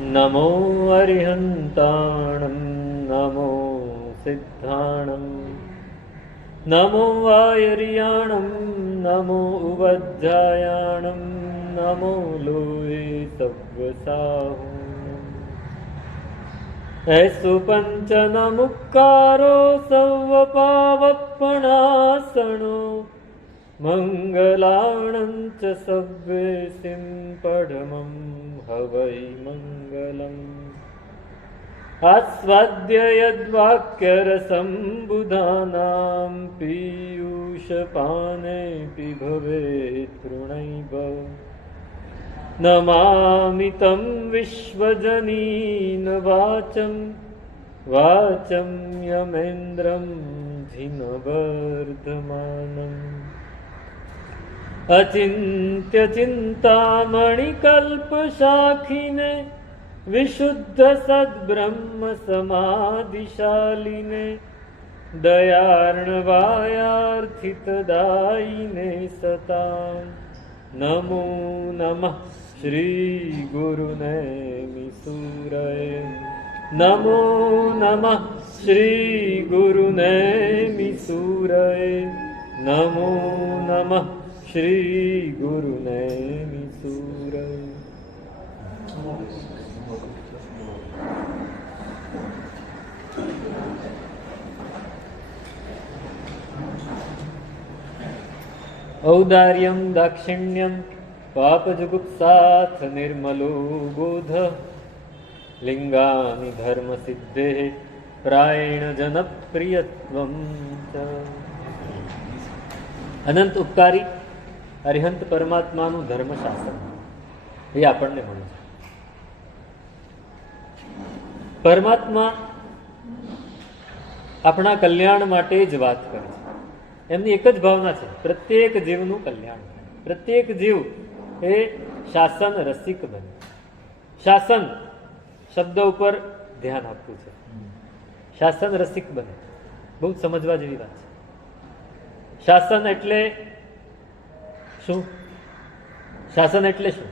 નમો અરિહંતાણં નમો સિદ્ધાણં નમો વાયરિયાણં નમો ઉવધ્યાયાણં નમો લોહે સવ્યસાહું એસુ પંચન મુક્કારો સૌવપાવપણાસણો મંગલાણં ચ સવ્યેસિં પડમં હવૈ મંગલમ આસ્વાદ્ય યદ્વાક્યરસં બુધાનાં પીયુષપાનેપિ ભવેत् તૃણૈવ નમામિ तं વિશ્વજનીન વાચં વાચં યમેન્દ્રં જિનવર્ધમાનम् અચિંત્ય ચિંતામણિકલ્પશાખિને વિશુદ્ધ સદ્બ્રહ્મ સમાધિશાલિને દયાર્ણવાયાર્થિતદાયિને સતાં નમો નમઃ શ્રી ગુરુનૈમિસૂરય નમો નમઃ શ્રી ગુરુનૈમિસૂરય નમો નમઃ શ્રી ગુરુનૈમિસૂરય. ઔદાર્યં દાક્ષિણ્યં પાપજુગુપ્સાથ નિર્મલો બોધ લિંગાનિ ધર્મસિદ્ધેઃ પ્રાયેણ જનપ્રિયત્વં ચ. અનંત ઉપકારી અરિહંત પરમાત્માનું ધર્મશાસ્ત્ર એ આપણને મળે છે. પરમાત્મા આપણા કલ્યાણ માટે જ વાત કરે છે. એમની એક જ ભાવના છે, પ્રત્યેક જીવનું કલ્યાણ. પ્રત્યેક જીવ એ શાસન રસિક બને. શાસન શબ્દ ઉપર ધ્યાન આપવું છે. શાસન રસિક બને, બહુ સમજવા જેવી વાત છે. શાસન એટલે શું? શાસન એટલે શું?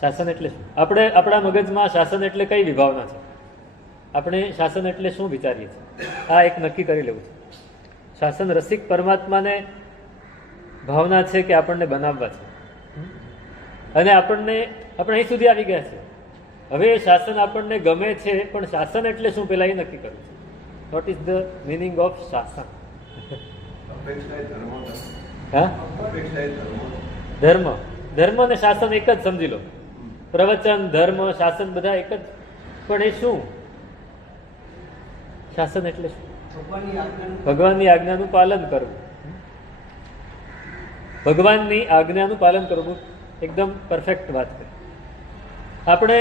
શાસન એટલે શું? આપણે આપણા મગજમાં શાસન એટલે કઈ વિભાવના છે? આપણે શાસન એટલે શું વિચારીએ છીએ? આ એક નક્કી કરી લેવું છે. શાસન રસિક પરમાત્માને ભાવના છે કે આપણને બનાવવા છે, અને આપણે અહીં સુધી આવી ગયા છે. હવે શાસન આપણને ગમે છે, પણ શાસન એટલે શું પેલા એ નક્કી કરવું છે. What is the meaning of શાસન? ધર્મ. ધર્મ અને શાસન એક જ સમજી લો. પ્રવચન, ધર્મ, શાસન બધા એક જ. પણ એ શું? શાસન એટલે શું? ભગવાનની આજ્ઞાનું પાલન કરવું. ભગવાનની આજ્ઞાનું પાલન કરવું એકદમ પરફેક્ટ વાત છે. આપણે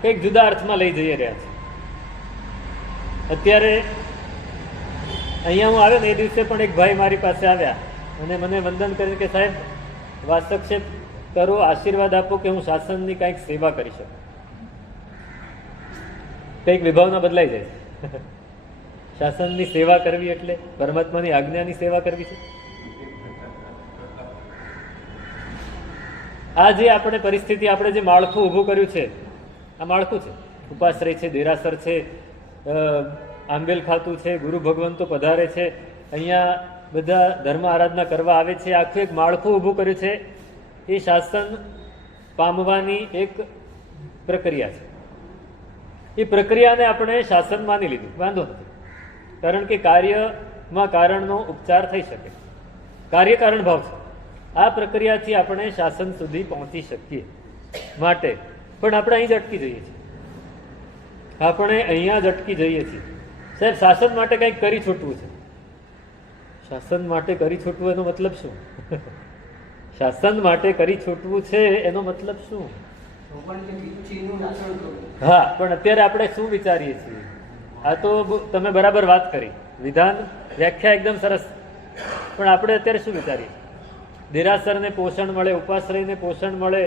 કંઈક જુદા અર્થમાં લઈ જઈ રહ્યા છીએ. અત્યારે અહીંયા હું આવ્યો ને એ દિવસે પણ એક ભાઈ મારી પાસે આવ્યા અને મને વંદન કરીને કે સાહેબ વાસ્તક્ષેપ કરો, આશીર્વાદ આપો કે હું શાસનની કંઈક સેવા કરી શકું. કંઈક વિભાવના બદલાઈ જાય છે. શાસનની સેવા કરવી એટલે પરમાત્માની આજ્ઞાની સેવા કરવી છે. આ જે આપણે પરિસ્થિતિ, આપણે જે માળખું ઊભું કર્યું છે, આ માળખું છે. ઉપાશ્રય છે, દેરાસર છે, આંબેલ ખાતું છે, ગુરુ ભગવંતો પધારે છે, અહીંયા બધા ધર્મ આરાધના કરવા આવે છે. આખું એક માળખું ઊભું કર્યું છે. એ શાસન પામવાની એક પ્રક્રિયા છે. એ પ્રક્રિયાને આપણે શાસન માની લીધું, વાંધો નથી. કારણ કે કાર્યમાં કારણનો ઉપચાર થઈ શકે. કાર્ય કારણ ભાવ છે. આ પ્રક્રિયાથી આપણે શાસન સુધી પહોંચી શકીએ. માટે પણ આપણે અહીં જ અટકી જઈએ છીએ. આપણે અહીંયા જ અટકી જઈએ છીએ. સાહેબ શાસન માટે કંઈક કરી છૂટવું છે. શાસન માટે કરી છૂટવું એનો મતલબ શું? શાસન માટે કરી છૂટવું છે એનો મતલબ શું? હા, પણ અત્યારે આપણે શું વિચારીએ છીએ? આ તો તમે બરાબર વાત કરી, વિધાન વ્યાખ્યા એકદમ સરસ. પણ આપણે અત્યારે શું વિચારીએ? દેરાસરને પોષણ મળે, ઉપાશ્રયને પોષણ મળે.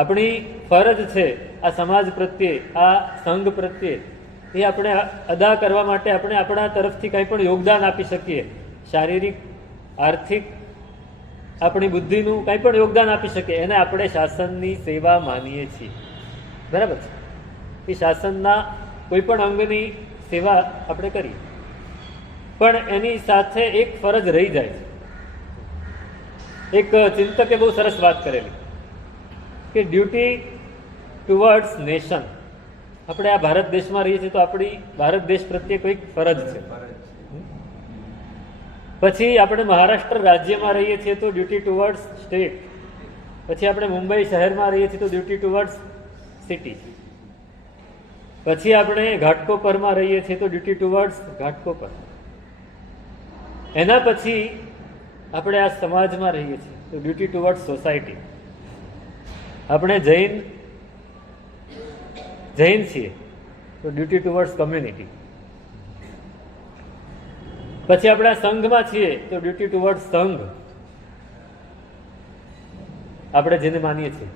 આપણી ફરજ છે આ સમાજ પ્રત્યે, આ સંઘ પ્રત્યે, એ આપણે અદા કરવા માટે આપણે આપણા તરફથી કંઈ પણ યોગદાન આપી શકીએ. શારીરિક, આર્થિક, આપણી બુદ્ધિનું કંઈ પણ યોગદાન આપી શકે એને આપણે શાસનની સેવા માનીએ છીએ. બરાબર છે? એ શાસનના કોઈ પણ અંગની સેવા આપણે કરીએ, પણ એની સાથે એક ફરજ રહી જાય છે. એક ચિંતકે બહુ સરસ વાત કરેલી કે ડ્યુટી ટુવર્ડ્સ નેશન. આપણે આ ભારત દેશમાં રહીએ છીએ તો આપણી ભારત દેશ પ્રત્યે કોઈક ફરજ છે. પછી આપણે મહારાષ્ટ્ર રાજ્યમાં રહીએ છીએ તો ડ્યુટી ટુવર્ડ્સ સ્ટેટ. પછી આપણે મુંબઈ શહેરમાં રહીએ છીએ તો ડ્યુટી ટુવર્ડ્સ સિટી. પછી આપણે ઘાટકોપરમાં રહીએ છીએ તો ડ્યુટી ટુવર્ડ્સ ઘાટકોપર. એના પછી આપણે આ સમાજમાં રહીએ છીએ તો ડ્યુટી ટુવર્ડ્સ સોસાયટી. આપણે જૈન છીએ તો ડ્યુટી ટુવર્ડ્સ કોમ્યુનિટી. પછી આપણે આ સંઘમાં છીએ તો ડ્યુટી ટુવર્ડ્સ સંઘ, આપણે જેને માનીએ છીએ.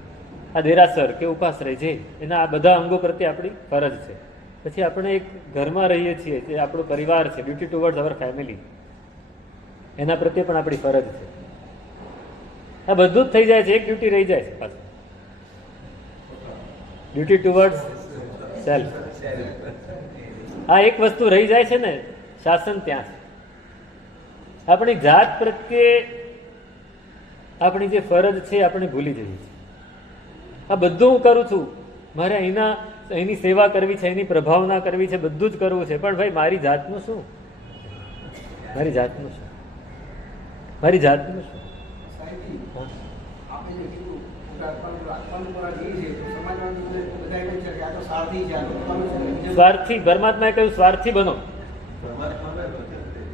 આ દેરાસર કે ઉપાશ્રય જે એના આ બધા અંગો પ્રત્યે આપણી ફરજ છે. પછી આપણે એક ઘરમાં રહીએ છીએ જે આપણો પરિવાર છે, ડ્યુટી ટુવર્ડ્સ અવર ફેમિલી, એના પ્રત્યે પણ આપણી ફરજ છે. આ બધું જ થઈ જાય છે, એક ડ્યુટી રહી જાય છે પાછું, ડ્યુટી ટુવર્ડ્સ સેલ્ફ. આ એક વસ્તુ રહી જાય છે ને, શાસન ત્યાં છે. આપણી જાત પ્રત્યે આપણી જે ફરજ છે આપણે ભૂલી જઈએ છીએ. આ બધું હું કરું છું, મારે એની સેવા કરવી છે, એની પ્રભાવના કરવી છે, બધું જ કરવું છે, પણ ભાઈ મારી જાતનું શું? મારી જાતનું શું? મારી જાતનું શું? સ્વાર્થી, પરમાત્માએ કહ્યું સ્વાર્થી બનો.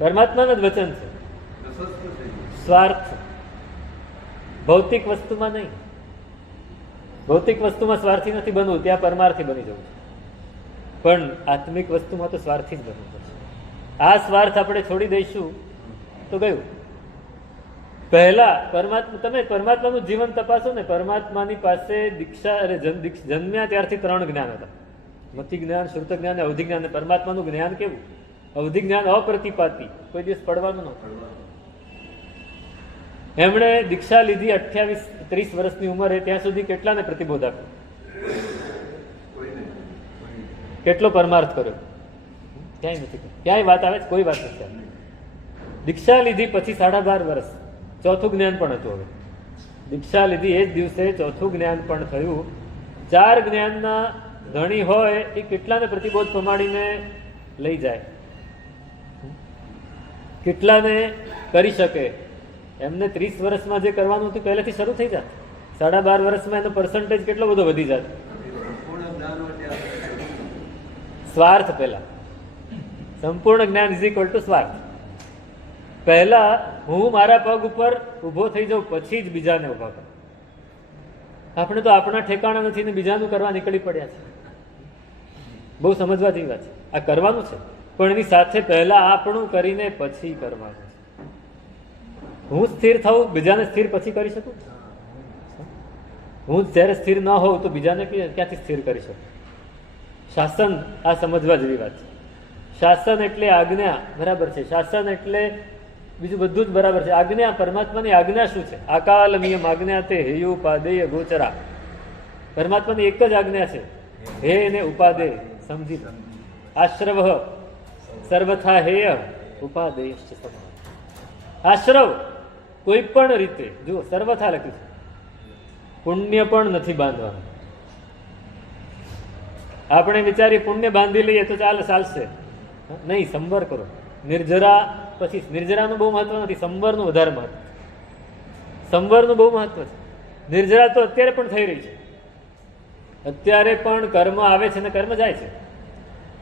પરમાત્માનું જ વચન છે. સ્વાર્થ ભૌતિક વસ્તુમાં નહીં. ભૌતિક વસ્તુમાં સ્વાર્થી નથી બનવું, ત્યાં પરમાર્થી બની જવું છે. પણ આત્મિક વસ્તુમાં તો સ્વાર્થી જ બનવું પડશે. આ સ્વાર્થ આપણે છોડી દઈશું તો ગયું. પહેલા તમે પરમાત્માનું જીવન તપાસો ને, પરમાત્માની પાસે જન્મ્યા ત્યારથી 3 જ્ઞાન હતા: મતિ જ્ઞાન, શ્રુત જ્ઞાન, અવધિ જ્ઞાન. પરમાત્માનું જ્ઞાન કેવું? અવધિ જ્ઞાન અપ્રતિપાતી, કોઈ દિવસ પડવાનું ન. એમણે દીક્ષા લીધી 28-30 વર્ષની ઉંમરે, ત્યાં સુધી કેટલાને પ્રતિબોધ આપ્યો? કેટલો પરમાર્થ કર્યો? ક્યાંય નથી કર્યો. ક્યાંય વાત આવે છે? કોઈ વાત નથી આવે. દીક્ષા લીધી પછી 12.5 વર્ષ ચોથું જ્ઞાન પણ હતું. હવે દીક્ષા લીધી એ જ દિવસે ચોથું જ્ઞાન પણ થયું. 4 જ્ઞાનના ધણી હોય એ કેટલાને પ્રતિબોધ પ્રમાણીને લઈ જાય? કેટલાને કરી શકે? એમને 30 વર્ષમાં જે કરવાનું હતું પહેલેથી શરૂ થઈ જાય. 12.5 વર્ષમાં એનો પર્સન્ટેજ કેટલો બધો વધી જાય. સ્વાર્થ પહેલા. સંપૂર્ણ જ્ઞાન ઇઝ ઇક્વલ ટુ સ્વાર્થ. પહેલા હું મારા પગ ઉપર ઊભો થઈ જાઉં, પછી જ બીજાને ઊભા કરું. આપણે તો આપણા ઠેકાણા નથી ને બીજાનું કરવા નીકળી પડ્યા છે. બહુ સમજવા જેવી વાત છે. આ કરવાનું છે, પણ એની સાથે પહેલા આપણું કરીને પછી કરવાનું છે. હું સ્થિર થવું, બીજાને સ્થિર પછી કરી શકું? હું જ્યારે સ્થિર ન હોઉં તો બીજાને ક્યાંથી સ્થિર કરી શકું? શાસન, આ સમજવા જેવી વાત છે. શાસન એટલે આજ્ઞા, બરાબર છે. શાસન એટલે બીજું બધું જ બરાબર છે. આજ્ઞા, પરમાત્માની આજ્ઞા શું છે? આકાલ નિયમ આજ્ઞા તે હેયુ ઉપાદેય ગોચરા. પરમાત્માની એક જ આજ્ઞા છે, હે એને ઉપાદેય સમજી. આશ્રવ સર્વથા હેય ઉપાદેય. આશ્રવ કોઈ પણ રીતે, જુઓ સર્વથા લખ્યું છે, પુણ્ય પણ નથી બાંધવાનું. આપણે વિચારીએ પુણ્ય બાંધી લઈએ તો ચાલશે, નહીં. સંવર કરો. નિર્જરા, પછી નિર્જરાનું બહુ મહત્વ નથી, સંવરનું વધારે મહત્વ. સંવરનું બહુ મહત્વ છે. નિર્જરા તો અત્યારે પણ થઈ રહી છે. અત્યારે પણ કર્મ આવે છે અને કર્મ જાય છે.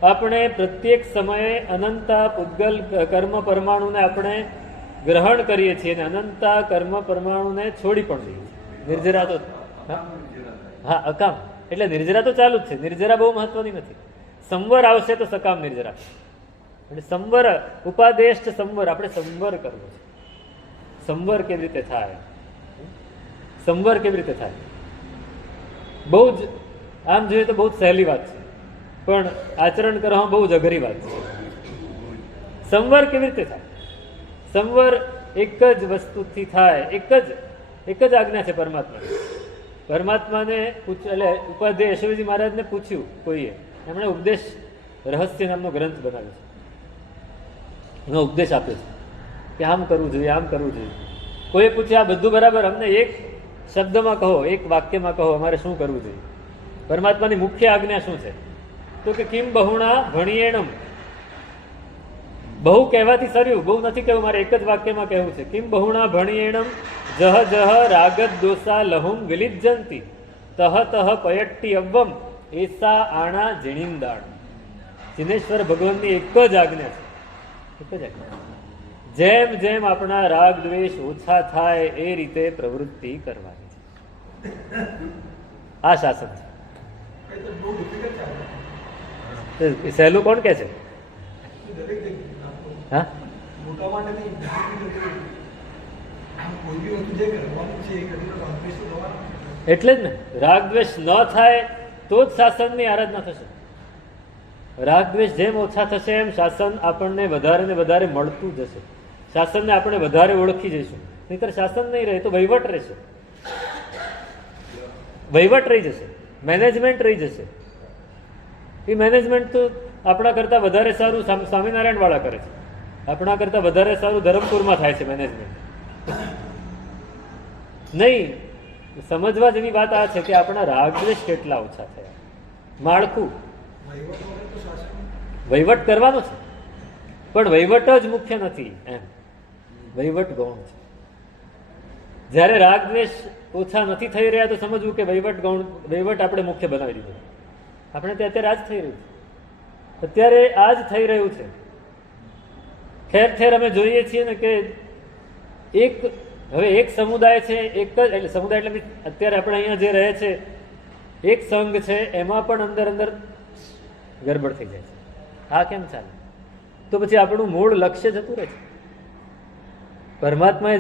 આપણે પ્રત્યેક સમયે અનંતા પૂતગલ કર્મ પરમાણુને આપણે ગ્રહણ કરીએ છીએ અને અનંતા કર્મ પરમાણુને છોડી પણ દઈએ છીએ. નિર્જરા તો હા, અકામ એટલે નિર્જરા તો ચાલુ જ છે. નિર્જરા બહુ મહત્વની નથી. સંવર આવશે તો સકામ નિર્જરા. એટલે સંવર, ઉપાદેશ સંવર, આપણે સંવર કરવો છે. સંવર કેવી રીતે થાય? સંવર કેવી રીતે થાય? બહુ જ આમ જોઈએ તો બહુ જ સહેલી વાત છે, પણ આચરણ કરવામાં બહુ જ અઘરી વાત છે. સંવર કેવી રીતે થાય? સંવર એક જ વસ્તુથી થાય. એક જ આજ્ઞા છે પરમાત્માને એટલે ઉપાધ્યાય યશોજી મહારાજને પૂછ્યું કોઈએ, એમણે ઉપદેશ રહસ્ય નામનો ગ્રંથ બનાવ્યો છે, એનો ઉપદેશ આપ્યો છે કે આમ કરવું જોઈએ, આમ કરવું જોઈએ. કોઈએ પૂછ્યું આ બધું બરાબર, અમને એક શબ્દમાં કહો, એક વાક્યમાં કહો, અમારે શું કરવું જોઈએ? પરમાત્માની મુખ્ય આજ્ઞા શું છે? તો કે કિમ બહુણા ભણિયેણમ. બહુ કહેવાથી સર્યું, બહુ નથી કહેવું, મારે એક જ વાક્યમાં કહેવું છે. કિમ બહુણા ભણિયેણમ જહ જહ રાગદ દોષા લહુમ વિલિજ્જંતી તહ તહ પયટ્ટી અવ્વમ એસા આણા જીણીંદાળ. જિનેશ્વર ભગવાનની એક જ આજ્ઞા છે, એક જ આજ્ઞા. જેમ જેમ આપણા રાગ દ્વેષ ઓછા થાય એ રીતે પ્રવૃત્તિ કરવાની છે. આ શાસન છે. સહેલું કોણ કે છે? હા, એટલે જ ને રાગ દ્વેષ ન થાય તો જ શાસનની આરાધના થશે. રાગ દ્વેષ જેમ ઓછા થશે એમ શાસન આપણને વધારે ને વધારે મળતું જશે. શાસનને આપણે વધારે ઓળખી જઈશું. નહીંતર શાસન નહીં રહે તો વહીવટ રહેશે, વહીવટ રહી જશે, મેનેજમેન્ટ રહી જશે. એ મેનેજમેન્ટ તો આપણા કરતાં વધારે સારું સ્વામિનારાયણ વાળા કરે છે, આપણા કરતાં વધારે સારું ધરમપુરમાં થાય છે મેનેજમેન્ટ. નહીં, સમજવા જેવી વાત આ છે કે આપણા રાગદ્વેષ કેટલા ઓછા થયા. માળખું વહીવટ કરવાનો છે, પણ વહીવટ જ મુખ્ય નથી, એમ વહીવટ ગૌણ છે. જ્યારે રાગદ્વેષ ઓછા નથી થઈ રહ્યા તો સમજવું કે વહીવટ ગૌણ, વહીવટ આપણે મુખ્ય બનાવી દીધો. આપણે ત્યાં અત્યારે આ જ થઈ રહ્યું છે, અત્યારે આ જ થઈ રહ્યું છે. ઠેર ઠેર અમે જોઈએ છીએ ને કે હવે એક સમુદાય છે, એક જ એટલે સમુદાય એટલે અત્યારે આપણે અહીંયા જે રહે છે એક સંઘ છે, એમાં પણ અંદર અંદર ગરબડ થઈ જાય છે. આ કેમ ચાલે? તો પછી આપણું મૂળ લક્ષ્ય જતું રહે છે. પરમાત્માએ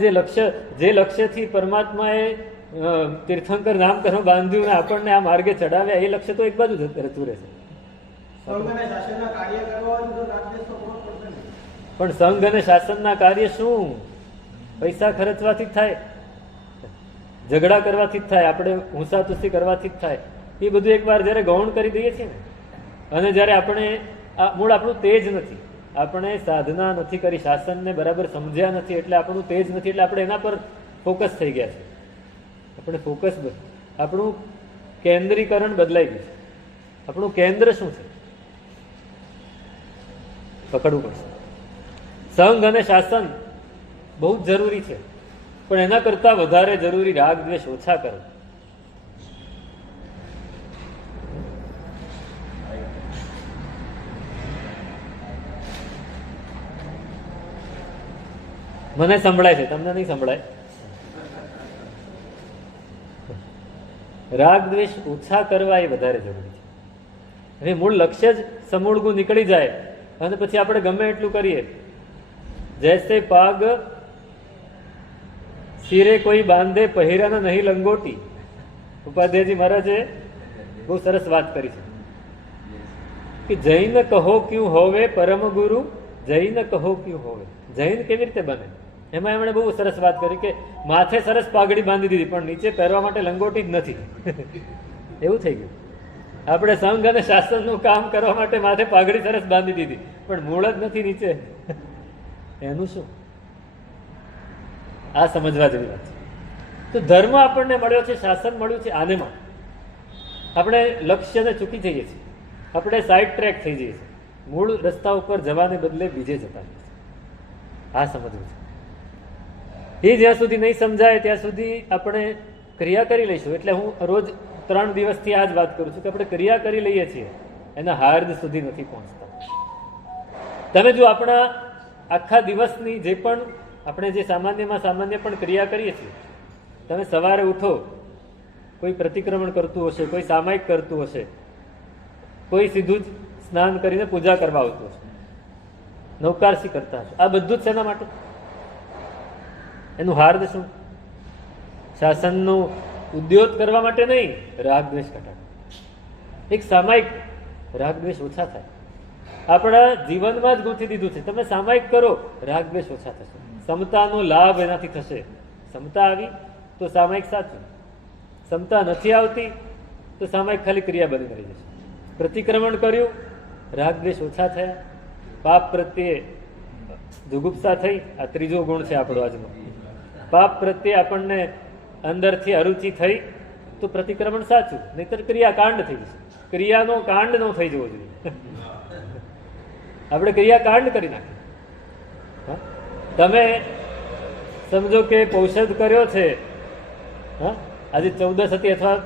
જે લક્ષ્યથી પરમાત્માએ તીર્થંકર નામકરણ બાંધ્યું ને આપણને આ માર્ગે ચડાવ્યા, એ લક્ષ્ય તો એક બાજુ જતું રહેશે. પણ સંઘ અને શાસનના કાર્ય શું? પૈસા ખર્ચવાથી જ થાય, ઝઘડા કરવાથી જ થાય, આપણે હુંસાતુસી કરવાથી જ થાય. એ બધું એકવાર જ્યારે ગૌણ કરી દઈએ છીએ ને, અને જ્યારે આપણે મૂળ આપણું તેજ નથી, આપણે સાધના નથી કરી, શાસનને બરાબર સમજ્યા નથી, એટલે આપણું તેજ નથી, એટલે આપણે એના પર ફોકસ થઈ ગયા છે. આપણે ફોકસ, આપણું કેન્દ્રીકરણ બદલાઈ ગયું છે. આપણું કેન્દ્ર શું છે પકડવું પડશે. સંઘ અને શાસન બહુ જ જરૂરી છે, પણ એના કરતા વધારે જરૂરી રાગ દ્વેષ ઓછા કરો. મને સંભળાય છે, તમને નહીં સંભળાય? રાગ દ્વેષ ઓછા કરવા એ વધારે જરૂરી છે. હવે મૂળ લક્ષ્ય જ સમૂળગું નીકળી જાય અને પછી આપણે ગમે એટલું કરીએ. જૈસે પાગ સિરે કોઈ બાંધે પહેરાના નહીં લંગોટી. ઉપાધ્યાયજી મહારાજે બહુ સરસ વાત કરી છે કે જૈન કહો ક્યું હોવે પરમ ગુરુ, જૈન કહો ક્યું હોવે. જૈન કેવી રીતે બને? એમાં એમણે બહુ સરસ વાત કરી કે માથે સરસ પાઘડી બાંધી દીધી, પણ નીચે પહેરવા માટે લંગોટી જ નથી. એવું થઈ ગયું. આપણે સંઘ અને શાસનનું કામ કરવા માટે માથે પાઘડી સરસ બાંધી દીધી, પણ મૂળ જ નથી નીચે. એનું શું? આ સમજવા જેવી વાત છે. તો ધર્મ આપણને મળ્યો છે, શાસન મળ્યું છે, આનેમાં આપણે લક્ષ્યને ચૂકી જઈએ છીએ, આપણે સાઈડ ટ્રેક થઈ જઈએ છીએ, મૂળ રસ્તા ઉપર જવાને બદલે બીજે જતા હોઈએ છીએ. આ સમજવું છે. એ જ્યાં સુધી નહીં સમજાય ત્યાં સુધી આપણે ક્રિયા કરી લઈશું. એટલે હું રોજ 3 દિવસથી આ જ વાત કરું છું કે આપણે ક્રિયા કરી લઈએ છીએ, એના હાર્દ સુધી નથી પહોંચતા. તમે જો આપણા આખા દિવસની જે પણ આપણે જે સામાન્યમાં સામાન્ય પણ ક્રિયા કરીએ છીએ, તમે સવારે ઉઠો, કોઈ પ્રતિક્રમણ કરતું હશે, કોઈ સામાયિક કરતું હશે, કોઈ સીધું જ સ્નાન કરીને પૂજા કરવા આવતું હશે, નૌકારસી કરતા હશે. આ બધું જ શેના માટે? એનું હાર્દ શું? શાસનનો ઉદ્યોગ કરવા માટે નહીં, રાગ દ્વેષ ઘટાડવા. એક સામાયિક રાગ દ્વેષ ઓછા થાય. આપણા જીવનમાં જ ગૂંથી દીધું છે, તમે સામાયિક કરો, રાગ દ્વેષ ઓછા થશે. સમતાનો લાભ એનાથી થશે. સમતા આવી તો સામાયિક સાચું, સમતા નથી આવતી તો સામાયિક ખાલી ક્રિયા બની રહી જશે. પ્રતિક્રમણ કર્યું, રાગ દ્વેષ ઓછા થયા, પાપ પ્રત્યે જુગુપ્સા થઈ. આ ત્રીજો ગુણ છે આપણો આજનો. પાપ પ્રત્યે આપણને અંદરથી અરુચિ થઈ તો પ્રતિક્રમણ સાચું, નહીતર ક્રિયા કાંડ થઈ જશે. ક્રિયાનો કાંડ ન થઈ જવો જોઈએ. આપણે ક્રિયા કાંડ કરી નાખીએ. તમે સમજો કે પૌષધ કર્યો છે, હા, આજે 14 હતી અથવા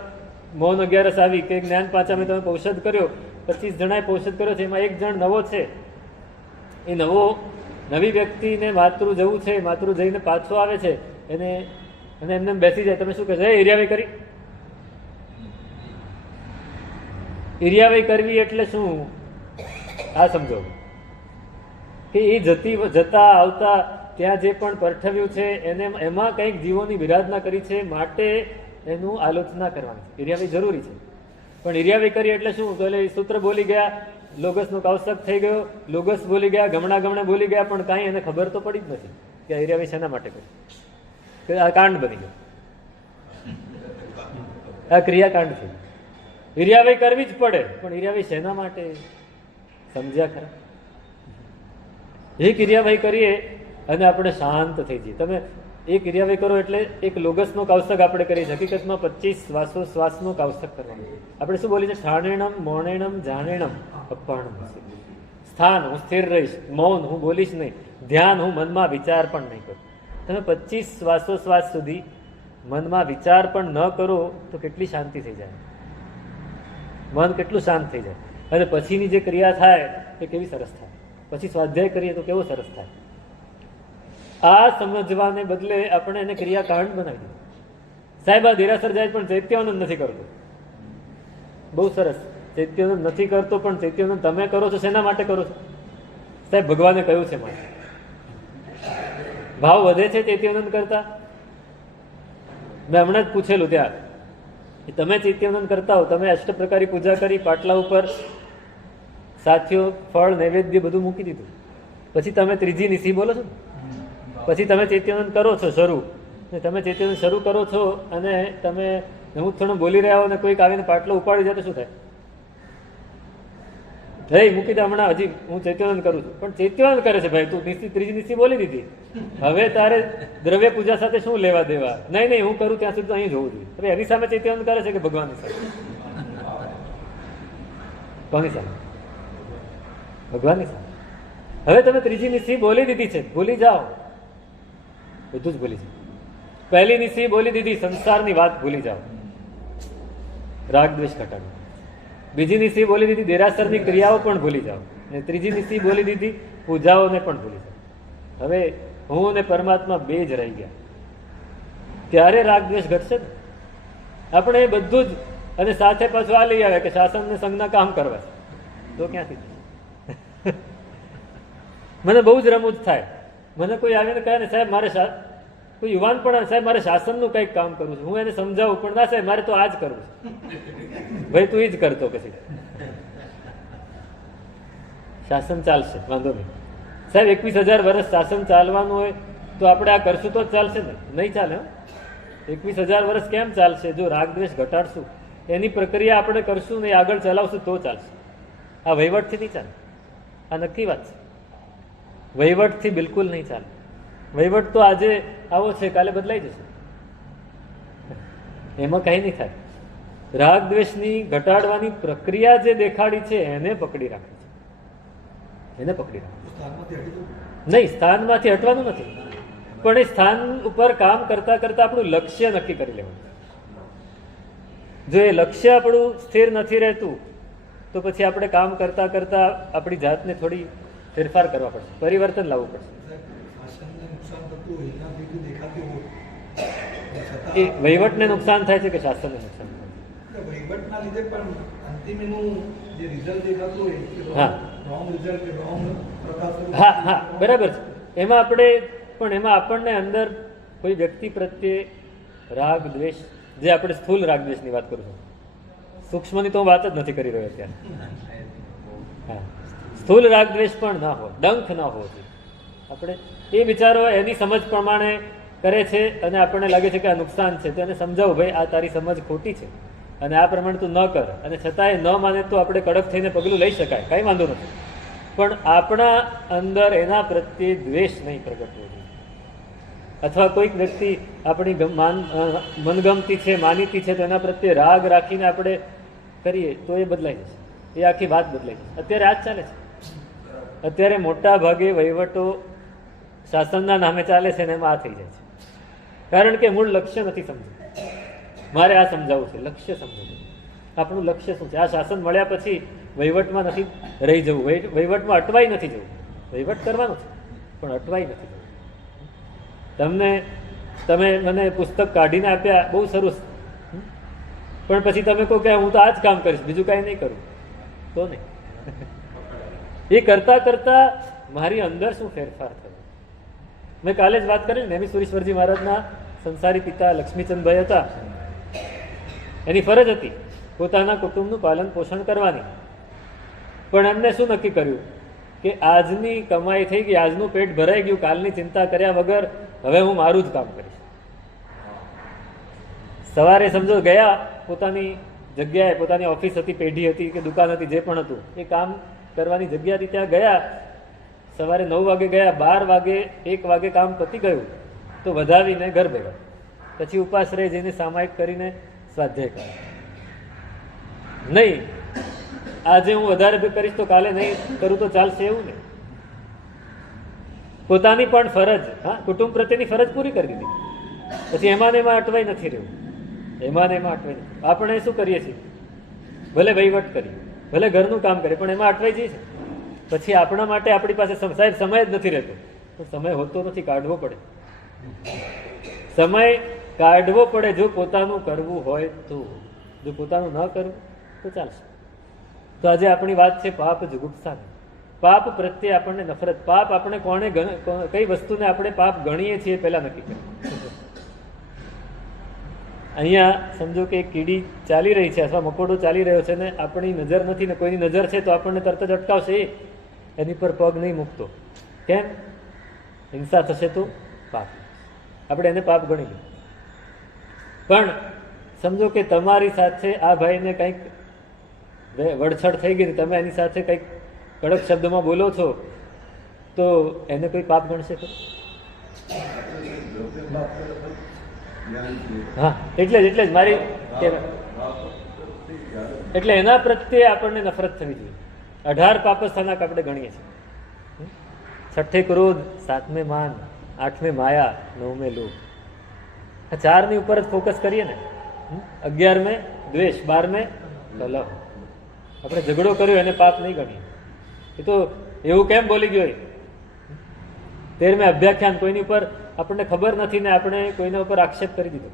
મૌન 11 આવી કે જ્ઞાન પાંચામે તમે પૌષધ કર્યો, 25 જણાએ પૌષધ કર્યો છે, એમાં એક જણ નવો છે. એ નવી વ્યક્તિને માતૃ જવું છે, માતૃ જઈને પાછો આવે છે, અને એમને બેસી જાય. તમે શું કહેશો? એરિયાવાઈ કરી. એરિયાવાઈ કરવી એટલે શું? આ સમજો કે એ જતા આવતા ત્યાં જે પણ પરઠવ્યું છે એમાં કંઈક જીવોની વિરાધના કરી છે, માટે એનું આલોચના કરવાની છે. એરિયાવાઈ જરૂરી છે, પણ એરિયાવાઈ કરી એટલે શું? તો એટલે સૂત્ર બોલી ગયા, લોગસનો કૌશક થઈ ગયો, લોગસ બોલી ગયા, ગમણે બોલી ગયા, પણ કાંઈ એને ખબર તો પડી જ નથી કે એરિયાવાઈ શેના માટે કરી. આ કાંડ બની ગયો, આ ક્રિયાકાંડ થઈ. એરિયાવાઈ કરવી જ પડે, પણ એરિયાવાઈ શેના માટે સમજ્યા ખરા? એ ક્રિયાવાઈ કરીએ અને આપણે શાંત થઈ જઈએ. તમે એ ક્રિયાવાઈ કરો એટલે એક લોગસનો કૌશક આપણે કરીએ છીએ. હકીકતમાં 25 શ્વાસનો કૌશક કરવાનો. આપણે શું બોલીએ છીએ? ઠાણેણમ, મોણેણમ, જાણેણમ, અપાણમ. સ્થાન, હું સ્થિર રહીશ. મૌન, હું બોલીશ નહીં. ધ્યાન, હું મનમાં વિચાર પણ નહીં કરું. તમે 25 શ્વાસ સુધી મનમાં વિચાર પણ ન કરો તો કેટલી શાંતિ થઈ જાય, મન કેટલું શાંત થઈ જાય. અને પછીની જે ક્રિયા થાય એ કેવી સરસ થાય. પછી સ્વાધ્યાય કરીએ તો કેવો સરસ થાય. આ સમજવાને બદલે આપણે એને ક્રિયાકાંડ બનાવી દીધું. સાહેબ આ દેરાસર જાય પણ ચૈત્યાનંદ નથી કરતો. બહુ સરસ, ચૈત્યાનંદ નથી કરતો, પણ ચૈત્યાનંદ તમે કરો છો, શેના માટે કરો છો? સાહેબ ભગવાને કહ્યું છે માટે. ભાવ વધે છે ચૈત્યાનંદ કરતા? મેં હમણાં જ પૂછેલું ત્યાં, તમે ચૈત્યાનંદ કરતા હો, તમે અષ્ટપ્રકારી પૂજા કરી, પાટલા ઉપર સાથીઓ, ફળ, નૈવેદ્ય બધું મૂકી દીધું, પછી તમે ત્રીજી નિશી બોલો છો, પછી તમે ચૈત્યાનંદ કરો છો શરૂ, તમે ચૈત્યાનંદ શરૂ કરો છો અને તમે હું થોડું બોલી રહ્યા હો અને કોઈક આવીને પાટલો ઉપાડી જાય તો શું થાય? હે મૂકી દે, હમણાં હજી હું ચૈત્યાનંદ કરું છું. પણ ચૈત્યાનંદ કરે છે ભાઈ, તું ત્રીજી નિશી બોલી દીધી, હવે તારે દ્રવ્ય પૂજા સાથે શું લેવા દેવા? નહીં, હું કરું ત્યાં સુધી અહીં જોવું જોઈએ. હવે એની સામે ચૈત્યાનંદ કરે છે કે ભગવાનની સામે? કોની સામે? ભગવાનની સામે. હવે તમે ત્રીજી નિશી બોલી દીધી છે, ભૂલી જાઓ, બધું જ ભૂલી જાઓ. પહેલી નિશી બોલી દીધી, સંસારની વાત ભૂલી જાઓ, રાગ દ્વેષ ઘટાડો. બીજી નિશી બોલી દીધી, દેરાસરની ક્રિયાઓ પણ ભૂલી જાઓ. અને ત્રીજી નિશી બોલી દીધી, પૂજાઓને પણ ભૂલી જાઓ. હવે હું અને પરમાત્મા બે જ રહી ગયા, ત્યારે રાગ દ્વેષ ઘટશે ને? આપણે એ બધું જ, અને સાથે પાછું આ લઈ આવે કે શાસન ને સંઘના કામ કરવા છે, તો ક્યાંથી? મને બહુ જ રમૂજ થાય. મને કોઈ આવીને કહે ને સાહેબ મારે કોઈ યુવાન પણ સાહેબ મારે શાસનનું કંઈક કામ કરવું છે, હું એને સમજાવું પણ ના સાહેબ મારે તો આ જ કરવું છે. ભાઈ તું એ જ કરતો, પછી શાસન ચાલશે, વાંધો નહીં. સાહેબ 21,000 વર્ષ શાસન ચાલવાનું હોય તો આપણે આ કરશું તો જ ચાલશે ને? નહીં ચાલે. 21,000 વર્ષ કેમ ચાલશે? જો રાગ દ્વેષ ઘટાડશું, એની પ્રક્રિયા આપણે કરશું ને આગળ ચલાવશું તો ચાલશે. આ વહીવટથી નહીં ચાલે, આ નક્કી વાત છે. વહીવટથી બિલકુલ નહીં ચાલે. વહીવટ તો આજે આવો છે, કાલે બદલાઈ જશે, એમાં કંઈ નહીં થાય. રાગ દ્વેષની ઘટાડવાની પ્રક્રિયા જે દેખાડી છે એને પકડી રાખે છે, એને પકડી રાખે નહીં. સ્થાનમાંથી હટવાનું નથી, પણ એ સ્થાન ઉપર કામ કરતા કરતા આપણું લક્ષ્ય નક્કી કરી લેવાનું. જો એ લક્ષ્ય આપણું સ્થિર નથી રહેતું તો પછી આપણે કામ કરતા કરતા આપણી જાતને થોડી ફેરફાર કરવા પડશે, પરિવર્તન લાવવું પડશે. એ વહીવટને નુકસાન થાય છે કે શાસનને નુકસાન થાય છે? વહીવટના લીધે પણ અંતિમ એનું જે રિઝલ્ટ દેખાતું હોય, રોંગ રિઝલ્ટ, રોંગ પ્રકાશ. હા, બરાબર છે. એમાં આપણને અંદર કોઈ વ્યક્તિ પ્રત્યે રાગ દ્વેષ, જે આપણે સ્થૂલ રાગ દ્વેષની વાત કરું છું, સૂક્ષ્મની તો હું વાત જ નથી કરી રહ્યો અત્યારે. હા, સ્થૂલ રાગ દ્વેષ પણ ના હોય, ડંખ ના હોવો જોઈએ. આપણે એ બિચારો એની સમજ પ્રમાણે કરે છે અને આપણને લાગે છે કે આ નુકસાન છે, તો એને સમજાવું ભાઈ આ તારી સમજ ખોટી છે અને આ પ્રમાણે તું ન કર, અને છતાંય ન માને તો આપણે કડક થઈને પગલું લઈ શકાય, કાંઈ વાંધો નથી. પણ આપણા અંદર એના પ્રત્યે દ્વેષ નહીં પ્રગટવો જોઈએ. અથવા કોઈક વ્યક્તિ આપણી મનગમતી છે, માનીતી છે, તો એના પ્રત્યે રાગ રાખીને આપણે કરીએ તો એ બદલાઈ જશે, એ આખી વાત બદલાઈ જશે. અત્યારે આ જ ચાલે છે. અત્યારે મોટા ભાગે વહીવટો શાસનના નામે ચાલે છે ને એમાં આ થઈ જાય છે. કારણ કે મૂળ લક્ષ્ય નથી સમજવું. મારે આ સમજાવવું છે, લક્ષ્ય સમજવું. આપણું લક્ષ્ય શું છે? આ શાસન મળ્યા પછી વહીવટમાં નથી રહી જવું, વહીવટમાં અટવાઈ નથી જવું. વહીવટ કરવાનો છે પણ અટવાઈ નથી જવું. તમે મને પુસ્તક કાઢીને આપ્યા, બહુ સરસ, પણ પછી તમે કહો કે હું તો આ જ કામ કરીશ, બીજું કાંઈ નહીં કરું, તો નહીં. એ કરતા કરતા મારી અંદર શું ફેરફાર થયો? મેં કાલે જ વાત કરી ને, નેમી સુરેશ્વરજી મહારાજના સંસારી પિતા લક્ષ્મીચંદભાઈ હતા. એની ફરજ હતી પોતાના કુટુંબનું પાલન પોષણ કરવાની, પણ એમને શું નક્કી કર્યું કે આજની કમાઈ થઈ ગઈ, આજનું પેટ ભરાઈ ગયું, કાલની ચિંતા કર્યા વગર હવે હું મારું જ કામ કરીશ. સવારે સમજો ગયા પોતાની જગ્યાએ, પોતાની ઓફિસ હતી, પેઢી હતી કે દુકાન હતી, જે પણ હતું એ કામ કરવાની જગ્યા હતી, ત્યાં ગયા. સવારે 9 વાગે ગયા, 12 વાગે 1 વાગે કામ પતી ગયું તો વધાવીને ઘર ભેગા, પછી ઉપાશ્રય જઈને સામાયિક કરીને સ્વાધ્યાય કરે. નહીં આજે હું વધારે કરીશ તો કાલે નહીં કરું તો ચાલશે, એવું નહીં. પોતાની પણ ફરજ, હા, કુટુંબ પ્રત્યેની ફરજ પૂરી કરી દીધી. પછી એમાં ને એમાં અટવાઈ નથી રહ્યું, એમાં ને એમાં અટવાઈ નથી. આપણે શું કરીએ છીએ? ભલે વહીવટ કરીએ, ભલે ઘરનું કામ કરીએ, પણ એમાં અટવાઈ જઈએ છે. પછી આપણા માટે આપણી પાસે સાહેબ સમય જ નથી રહેતો. તો સમય હોતો નથી, કાઢવો પડે. સમય કાઢવો પડે જો પોતાનું કરવું હોય તો. જો પોતાનું ન કરવું તો ચાલશે. તો આજે આપણી વાત છે પાપ જુગુપ્સાની. પાપ પ્રત્યે આપણને નફરત. પાપ આપણે કોને, કઈ વસ્તુને આપણે પાપ ગણીએ છીએ પહેલા નક્કી કરીએ. અહીંયા સમજો કે એક કીડી ચાલી રહી છે અથવા મકોડો ચાલી રહ્યો છે ને આપણી નજર નથી ને કોઈની નજર છે, તો આપણને તરત જ અટકાવશે. એની પર પગ નહીં મૂકતો. કેમ? હિંસા થશે તો પાપ, આપણે એને પાપ ગણી લઈએ. પણ સમજો કે તમારી સાથે આ ભાઈને કંઈક વડછડ થઈ ગઈ, તમે એની સાથે કંઈક કડક શબ્દમાં બોલો છો, તો એને કોઈ પાપ ગણશે ખરું? હા, એટલે જ મારી એટલે એના પ્રત્યે આપણને નફરત થવી જોઈએ. 18 પાપસ્થાનક આપણે ગણીએ છીએ. 6 ક્રોધ, 7 માન, 8 માયા, 9 લોભ. આ 4 ની ઉપર જ ફોકસ કરીએ ને. 11 દ્વેષ, 12 કલહ. આપણે ઝઘડો કર્યો એને પાપ નહીં ગણીએ. એ તો એવું કેમ બોલી ગયો? 13 અભ્યાખ્યાન, કોઈની ઉપર આપણને ખબર નથી ને આપણે કોઈના ઉપર આક્ષેપ કરી દીધો.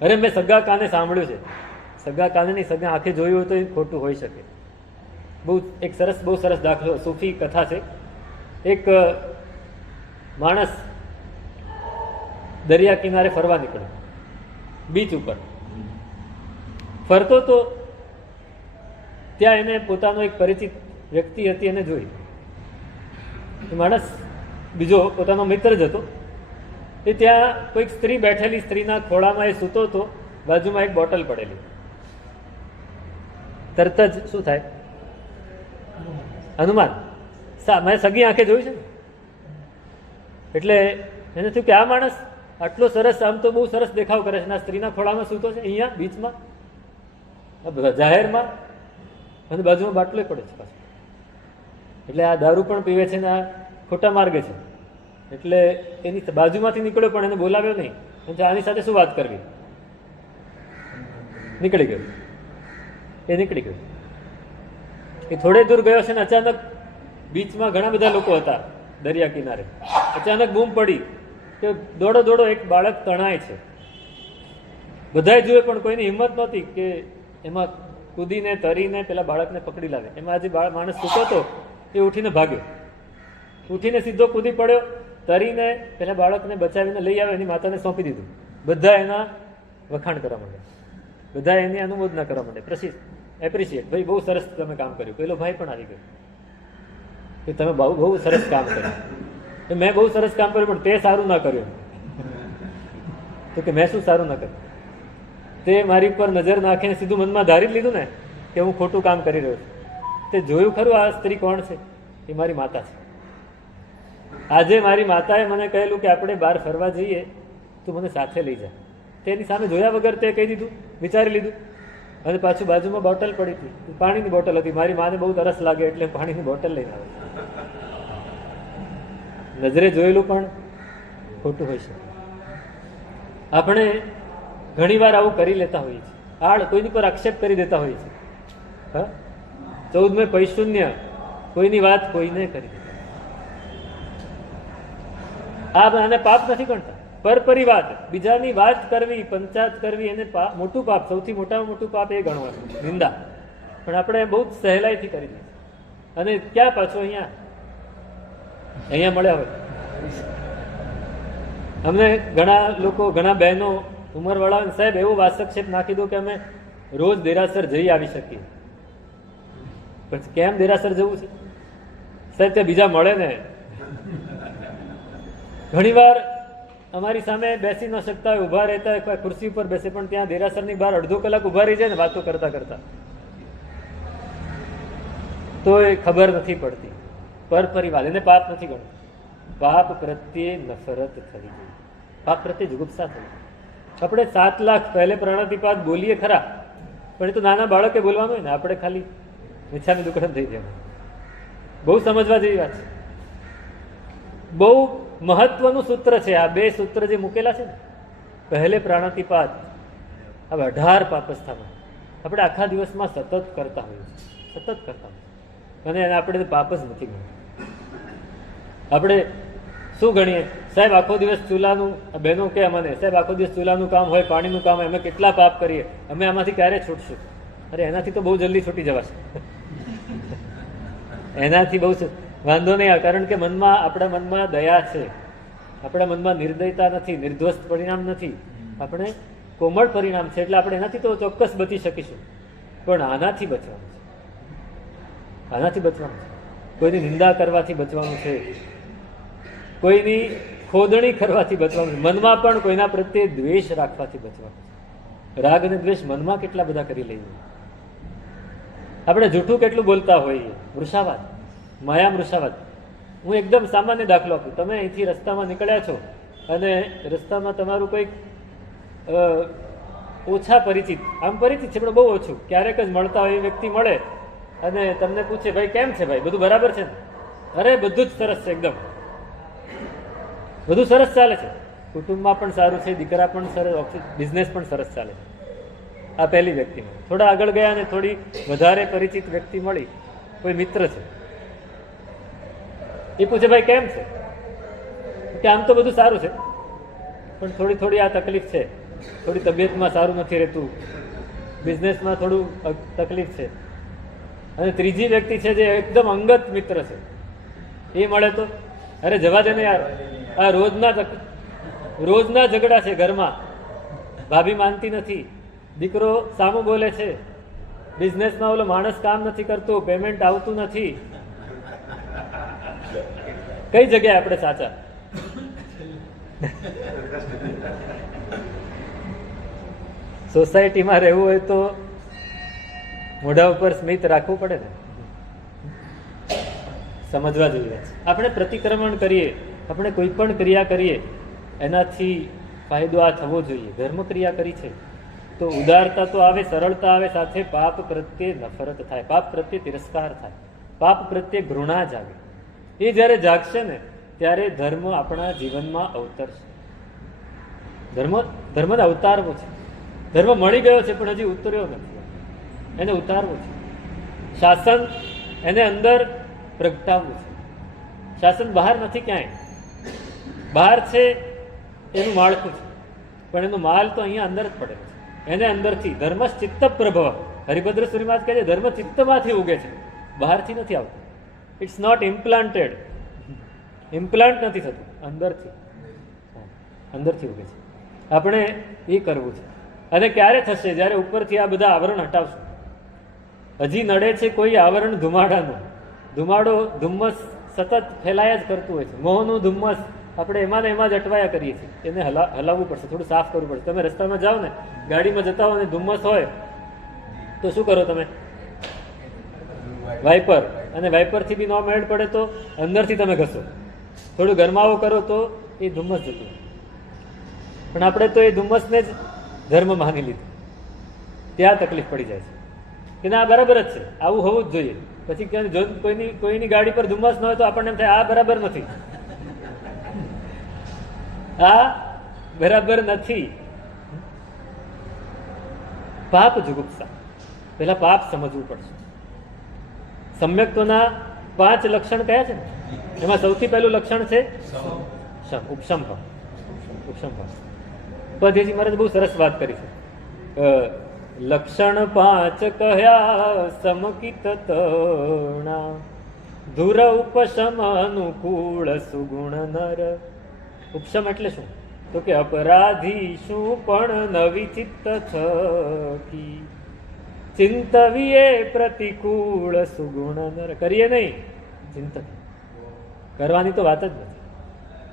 અરે મેં સગા કાને સાંભળ્યું છે. સગા કાને નહીં, સગા આંખે જોયું હોય તો એ ખોટું હોઈ શકે. બહુ સરસ દાખલો, સૂફી કથા છે. એક માણસ દરિયા કિનારે ફરવા નીકળ્યો, બીચ ઉપર ફરતો તો ત્યાં એને પોતાનો એક પરિચિત વ્યક્તિ હતી, એને જોઈ. માણસ બીજો પોતાનો મિત્ર જ હતો. એ ત્યાં કોઈક સ્ત્રી બેઠેલી, સ્ત્રીના ખોળામાં એ સૂતો હતો, બાજુમાં એક બોટલ પડેલી. તરત જ શું થાય? અનુમાન. મેં સગી આંખે જોયું છે ને. એટલે એને થયું કે આ માણસ આટલો સરસ, આમ તો બહુ સરસ દેખાવ કરે છે, આ સ્ત્રીના ખોળામાં સૂતો છે અહીંયા બીચમાં, જાહેરમાં, અને બાજુમાં બાટલો પડે છે પાછો. એટલે આ દારૂ પણ પીવે છે ને આ ખોટા માર્ગે છે. એટલે એની બાજુમાંથી નીકળ્યો પણ એને બોલાવ્યો નહીં. આની સાથે શું વાત કરવી? નીકળી ગયો. એ થોડે દૂર ગયો છે ને અચાનક બીચમાં ઘણા બધા લોકો હતા દરિયા કિનારે. અચાનક બૂમ પડી કે દોડો દોડો, એક બાળક તણાય છે. બધાય જુએ પણ કોઈની હિંમત નહોતી કે એમાં કૂદીને તરીને પેલા બાળકને પકડી લાવે. એમાં આજે માણસ સૂતો હતો એ ઉઠીને ભાગ્યો, ઉઠીને સીધો કૂદી પડ્યો, તરીને પેલા બાળકને બચાવીને લઈ આવે, એની માતાને સોંપી દીધું. બધા એના વખાણ કરવા માંડે, બધા એની અનુમોદના કરવા માંડે, એપ્રિશિએટ, ભાઈ બહુ સરસ તમે કામ કર્યું. પેલો ભાઈ પણ આવી ગયો કે તમે બહુ સરસ કામ કર્યું. કે મેં બહુ સરસ કામ કર્યું પણ તે સારું ના કર્યું. તો કે મેં શું સારું ના કર્યું? તે મારી પર નજર નાખીને સીધું મનમાં ધારી જ લીધું ને કે હું ખોટું કામ કરી રહ્યો છું. તે જોયું ખરું આ સ્ત્રી કોણ છે? એ મારી માતા છે. આજે મારી માતાએ મને કહેલું કે આપણે બહાર ફરવા જઈએ, તું મને સાથે લઈ જા. તેની સામે જોયા વગર તે કહી દીધું, વિચારી લીધું. અને પાછું બાજુમાં બોટલ પડી હતી, પાણીની બોટલ હતી. મારી માને બહુ તરસ લાગે એટલે પાણીની બોટલ લઈને આવે. નજરે જોયેલું પણ ખોટું હોય છે. આપણે ઘણીવાર આવું કરી લેતા હોઈએ છીએ. કોઈની પર આક્ષેપ કરી દેતા હોઈએ છીએ. હા, 14 પૈશૂન્ય, કોઈની વાત કોઈને કરી દેતા. આને પાપ નથી ગણતા. પરપરી વાત, બીજાની વાત કરવી, પંચાયત કરવી, એને મોટું પાપ, સૌથી મોટામાં મોટું પાપ એ ગણવાનું, નિંદા. પણ આપણે બહુ જ સહેલાઈથી કરી દઈએ. અને ક્યાં પાછું અહીંયા મળ્યા હોય. અમને ઘણા લોકો, ઘણા બહેનો, ઉંમરવાળા, સાહેબ એવો વાસ્તક્ષેપ નાખી દો કે અમે રોજ દેરાસર જઈ આવી શકીએ. પછી કેમ દેરાસર જવું છે સાહેબ? ત્યાં બીજા મળે ને. ઘણી વાર અમારી સામે બેસી ન શકતા હોય, ઉભા રહેતા હોય, ખુરશી ઉપર બેસે, પણ ત્યાં દેરાસરની બહાર અડધો કલાક ઉભા રહી જાય ને વાતો કરતા કરતા, તો એ ખબર નથી પડતી. પરપરિવાર, એને પાપ નથી ગણતું. પાપ પ્રત્યે નફરત થવી જોઈએ, પાપ પ્રત્યે જુગુપ્સા થવી. આપણે 7 લાખ પહેલે પ્રાણાતિપાત બોલીએ ખરા, પણ એ તો નાના બાળકે બોલવાનું હોય ને. આપણે ખાલી મિચ્છામી દુક્કડમ થઈ જાય. બહુ સમજવા જેવી વાત છે. બહુ મહત્વનું સૂત્ર છે આ 2 સૂત્ર જે મૂકેલા છે ને. પહેલે પ્રાણાતિપાત, હવે 18 પાપસ્થામાં આપણે આખા દિવસમાં સતત કરતા હોઈએ છીએ, સતત કરતા હોઈએ. અને આપણે પાપ જ નથી ગણતા. આપણે શું ગણીએ? સાહેબ આખો દિવસ ચૂલાનું, બહેનો કે મને, સાહેબ આખો દિવસ ચૂલાનું કામ હોય, પાણીનું કામ હોય, અમે કેટલા પાપ કરીએ, અમે આમાંથી ક્યારે છૂટશું? અરે એનાથી તો બહુ જલ્દી છૂટી જવાશે. એનાથી બહુ વાંધો નહીં, કારણ કે મનમાં, આપણા મનમાં દયા છે, આપણા મનમાં નિર્દયતા નથી, નિર્દોષ પરિણામ નથી, આપણે કોમળ પરિણામ છે. એટલે આપણે એનાથી તો ચોક્કસ બચી શકીશું. પણ આનાથી બચવાનું છે, આનાથી બચવાનું છે. કોઈની નિંદા કરવાથી બચવાનું છે, કોઈની ખોદણી કરવાથી બચવાનું છે, મનમાં પણ કોઈના પ્રત્યે દ્વેષ રાખવાથી બચવાનું છે. રાગ અને દ્વેષ મનમાં કેટલા બધા કરી લઈએ. આપણે જૂઠું કેટલું બોલતા હોઈએ. વૃષાવાદ, માયા વૃષાવાદ. હું એકદમ સામાન્ય દાખલો આપું. તમે અહીંથી રસ્તામાં નીકળ્યા છો અને રસ્તામાં તમારું કોઈક ઓછા પરિચિત, આમ પરિચિત છે પણ બહુ ઓછું, ક્યારેક જ મળતા હોય એ વ્યક્તિ મળે અને તમને પૂછે, ભાઈ કેમ છે ભાઈ, બધું બરાબર છે ને? અરે બધું જ સરસ છે, એકદમ બધું સરસ ચાલે છે, કુટુંબમાં પણ સારું છે, દીકરા પણ સરસ, ઓફિસ બિઝનેસ પણ સરસ ચાલે છે. આ પહેલી વ્યક્તિ મળી. થોડા આગળ ગયા અને થોડી વધારે પરિચિત વ્યક્તિ મળી, કોઈ મિત્ર છે. એ પૂછે, ભાઈ કેમ છે? કે આમ તો બધું સારું છે, પણ થોડી થોડી આ તકલીફ છે, થોડી તબિયતમાં સારું નથી રહેતું, બિઝનેસમાં થોડું તકલીફ છે. અને ત્રીજી વ્યક્તિ છે જે એકદમ અંગત મિત્ર છે, એ મળે તો, અરે જવા દે ને યાર, આ રોજના ઝઘડા છે ઘરમાં, ભાભી માનતી નથી, દીકરો સામું બોલે છે, બિઝનેસમાં ઓલો માણસ કામ નથી કરતું, પેમેન્ટ આવતું નથી. કઈ જગ્યાએ આપણે સાચા? સોસાયટીમાં રહેવું હોય તો મોઢા ઉપર સ્મિત રાખવું પડે ને. સમજવા જેવી વાત છે. આપણે પ્રતિક્રમણ કરીએ, આપણે કોઈ પણ ક્રિયા કરીએ, એનાથી ફાયદો આ થવો જોઈએ. ધર્મ ક્રિયા કરી છે તો ઉદારતા તો આવે, સરળતા આવે, સાથે પાપ પ્રત્યે નફરત થાય, પાપ પ્રત્યે તિરસ્કાર થાય, પાપ પ્રત્યે ઘૃણા જાગે. એ જ્યારે જાગશે ને ત્યારે ધર્મ આપણા જીવનમાં અવતરશે. ધર્મને અવતારવો છે. ધર્મ મળી ગયો છે પણ હજી ઉતર્યો નથી, એને ઉતારવો છે. શાસન એને અંદર પ્રગટાવવું છે. શાસન બહાર નથી ક્યાંય, બહાર છે એનું માળખું છે, પણ એનો માલ તો અહીંયા અંદર જ પડેલો છે. એને અંદરથી ધર્મ ચિત્ત પ્રભવ, હરિભદ્ર સુરીમાં કહે છે, ધર્મ ચિત્તમાંથી ઉગે છે, બહારથી નથી આવતું. ઇટ્સ નોટ ઇમ્પ્લાન્ટેડ, ઇમ્પ્લાન્ટ નથી થતું, અંદરથી ઉગે છે. આપણે એ કરવું છે. અને ક્યારે થશે? જ્યારે ઉપરથી આ બધા આવરણ હટાવશું. હજી નડે છે કોઈ આવરણ ધુમાડાનું. ધુમાડો, ધુમ્મસ સતત ફેલાયા જ કરતું હોય છે. મોહનું ધુમ્મસ આપણે એમાં ને એમાં જ અટવાયા કરીએ છીએ. એને હલાવવું પડશે, થોડું સાફ કરવું પડશે. તમે રસ્તામાં જાઓ ને, ગાડીમાં જતા હો ને ધુમ્મસ હોય તો શું કરો તમે? વાઇપર, અને વાઇપરથી બી ન મેળ પડે તો અંદરથી તમે ઘસો, થોડું ગરમાવો કરો તો એ ધુમ્મસ જતું. પણ આપણે તો એ ધુમ્મસને જ ધર્મ માની લીધું. ત્યાં તકલીફ પડી જાય છે કે ના, આ બરાબર જ છે, આવું હોવું જ જોઈએ. પછી જો કોઈની ગાડી પર ધુમ્મસ ન હોય તો આપણને એમ થાય આ બરાબર નથી, આ બરાબર નથી. પાપ જુગુપ્સા, પેલા પાપ સમજવું પડશે. સમ્યક્ત્વના 5 લક્ષણ કયા છે ને, એમાં સૌથી પહેલું લક્ષણ છે ઉપશમ ભાવ. ઉપશમ ભાવ પદજી મહારાજ બહુ સરસ વાત કરી છે. લક્ષણ 5 કહ્યા સમકિત તણા, ધુર ઉપશમ અનુકૂળ સુગુણ નર. ઉપશમ એટલે શું? તો કે અપરાધી શું પણ નવી ચિત્ત થકી, ચિંતવીએ પ્રતિકૂળ સુગુણ નર. કરીએ નહીં, ચિંતન કરવાની તો વાત જ નથી.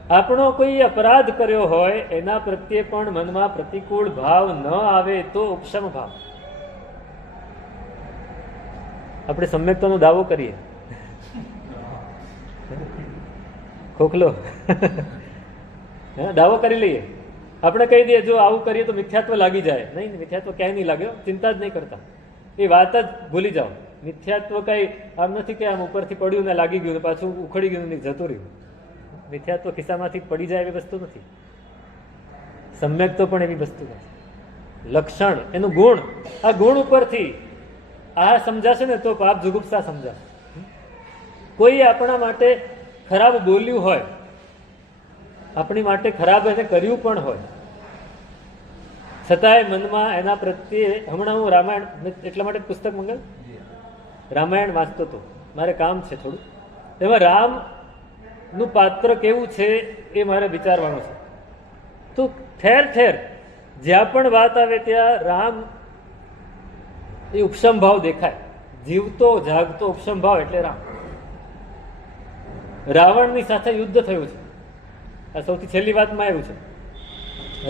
આપણો કોઈ અપરાધ કર્યો હોય એના પ્રત્યે પણ મનમાં પ્રતિકૂળ ભાવ ન આવે તો ઉપશમ ભાવ. આપણે સમ્યક્તાનો દાવો કરીએ, ખોખલો દાવો કરી લઈએ, આપણે કહી દઈએ જો આવું કરીએ તો મિથ્યાત્વ લાગી જાય. નહીં, મિથ્યાત્વ ક્યાંય નહીં લાગ્યો, ચિંતા જ નહીં કરતા, એ વાત જ ભૂલી જાઓ. મિથ્યાત્વ કઈ આમ નથી કે આમ ઉપરથી પડ્યું ને લાગી ગયું ને પાછું ઉખડી ગયું ને જતું રહ્યું. મિથ્યાત્વ ખિસ્સામાંથી પડી જાય એવી વસ્તુ નથી. સમ્યક્ત્વ પણ એવી વસ્તુ નથી. લક્ષણ એનું ગુણ, આ ગુણ ઉપરથી આ સમજાશે ને તો પાપ જુગુપ્સા સમજાશે. કોઈ આપણા માટે ખરાબ બોલ્યું હોય, આપણી માટે ખરાબ એને કર્યું પણ હોય, છતાંય મનમાં એના પ્રત્યે, હમણાં હું રામાયણ એટલા માટે પુસ્તક મંગાવ્યું, રામાયણ વાંચતો હતો, મારે કામ છે થોડું, એમાં રામ નું પાત્ર કેવું છે એ મારે વિચારવાનું છે. તો ઠેર ઠેર જ્યાં પણ વાત આવે ત્યાં રામ એ ઉપશમ ભાવ દેખાય. જીવતો જાગતો ઉપશમ ભાવ એટલે રામ. રાવણની સાથે યુદ્ધ થયું છે, આ સૌથી છેલ્લી વાતમાં આવ્યું છે.